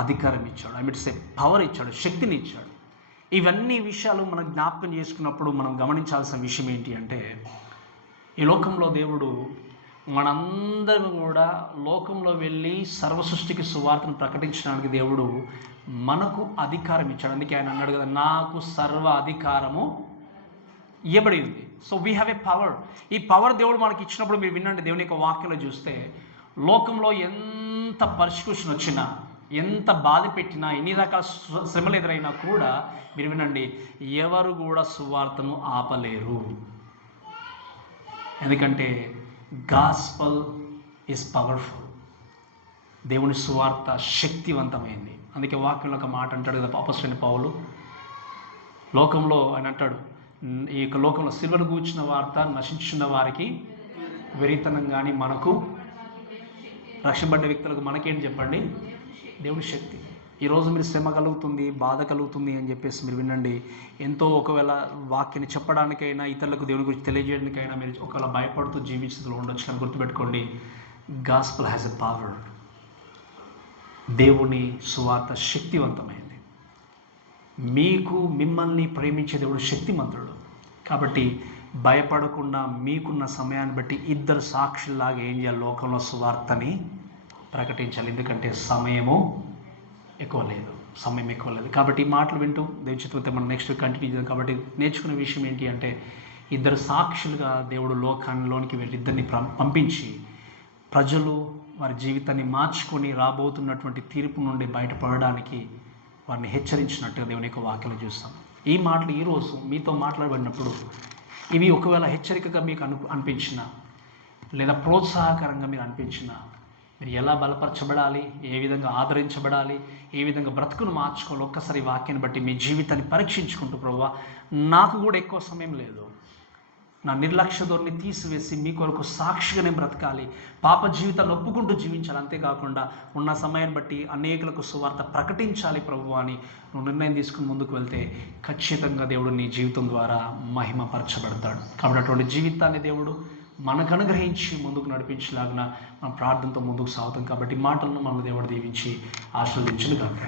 అధికారం ఇచ్చాడు, ఐ మీన్ సే పవర్ ఇచ్చాడు, శక్తిని ఇచ్చాడు. ఇవన్నీ విషయాలు మనం జ్ఞాపకం చేసుకున్నప్పుడు మనం గమనించాల్సిన విషయం ఏంటి అంటే ఈ లోకంలో దేవుడు మనందరం కూడా లోకంలో వెళ్ళి సర్వసృష్టికి సువార్తను ప్రకటించడానికి దేవుడు మనకు అధికారం ఇచ్చాడు. అందుకే ఆయన అన్నాడు కదా, నాకు సర్వ అధికారము ఇవ్వబడి ఉంది. So we have a power. ఈ పవర్ దేవుడు మనకి ఇచ్చినప్పుడు మీరు వినండి, దేవుని యొక్క వాక్యంలో చూస్తే లోకంలో ఎంత పర్సిక్యూషన్ వచ్చినా, ఎంత బాధ పెట్టినా, ఎన్ని రకాల శ్రమలు ఎదురైనా కూడా మీరు వినండి, ఎవరు కూడా సువార్తను ఆపలేరు. ఎందుకంటే గాస్పల్ ఈజ్ పవర్ఫుల్. దేవుని సువార్త శక్తివంతమైంది. అందుకే వాక్యంలో ఒక మాట అంటాడు కదా అపొస్తలుడైన పౌలు, లోకంలో ఆయన అంటాడు, ఈ యొక్క లోకంలో సిలువను గూర్చిన వార్త నశించిన వారికి వెరితనం, కానీ మనకు రక్షబడ్డ వ్యక్తులకు మనకేంటి చెప్పండి? దేవుని శక్తి. ఈరోజు మీరు శ్రమ కలుగుతుంది, బాధ కలుగుతుంది అని చెప్పేసి మీరు వినండి, ఎంతో ఒకవేళ వాక్యాన్ని చెప్పడానికైనా, ఇతరులకు దేవుని గురించి తెలియజేయడానికైనా మీరు ఒకవేళ భయపడుతూ జీవిస్తూ ఉండొచ్చు. కానీ గుర్తుపెట్టుకోండి, గాస్పల్ హ్యాస్ ఎ పవర్. దేవుని సువార్త శక్తివంతమైంది. మీకు మిమ్మల్ని ప్రేమించే దేవుడు శక్తిమంతుడు. కాబట్టి భయపడకుండా మీకున్న సమయాన్ని బట్టి 2 సాక్షుల్లాగా ఏం చేయాలి? లోకంలో సువార్తని ప్రకటించాలి. ఎందుకంటే సమయం ఎక్కువ లేదు. కాబట్టి ఈ మాటలు వింటూ దేవుని చిత్తంతో మనం నెక్స్ట్ కంటిన్యూ చేద్దాం. కాబట్టి నేర్చుకునే విషయం ఏంటి అంటే 2 సాక్షులుగా దేవుడు లోకాల్లోనికి వెళ్ళి 2ని పంపించి ప్రజలు వారి జీవితాన్ని మార్చుకొని రాబోతున్నటువంటి తీర్పు నుండి బయటపడడానికి వారిని హెచ్చరించినట్టుగా దేవుని యొక్క వాక్యంలో చూస్తాం. ఈ మాటలు ఈరోజు మీతో మాట్లాడబడినప్పుడు ఇవి ఒకవేళ హెచ్చరికగా మీకు అనిపించినా, లేదా ప్రోత్సాహకరంగా మీరు అనిపించినా, మీరు ఎలా బలపరచబడాలి, ఏ విధంగా ఆదరించబడాలి, ఏ విధంగా బ్రతుకును మార్చుకోవాలి, ఒక్కసారి వాక్యాన్ని బట్టి మీ జీవితాన్ని పరీక్షించుకుంటూ, ప్రభువా నాకు కూడా ఎక్కువ సమయం లేదు, నా నిర్లక్ష్య ధోరణి తీసివేసి మీ కొరకు సాక్షిగా నేను బ్రతకాలి, పాప జీవితాన్ని ఒప్పుకుంటూ జీవించాలి, అంతేకాకుండా ఉన్న సమయాన్ని బట్టి అనేకులకు సువార్త ప్రకటించాలి ప్రభువా అని నువ్వు నిర్ణయం తీసుకుని ముందుకు వెళ్తే ఖచ్చితంగా దేవుడు నీ జీవితం ద్వారా మహిమపరచబడతాడు. కాబట్టి అటువంటి జీవితాన్ని దేవుడు మనకు అనుగ్రహించి ముందుకు నడిపించేలాగిన మన ప్రార్థనతో ముందుకు సాగుతాం. కాబట్టి మాటలను మన దేవుడు దీవించి ఆశీర్వదించును గాక.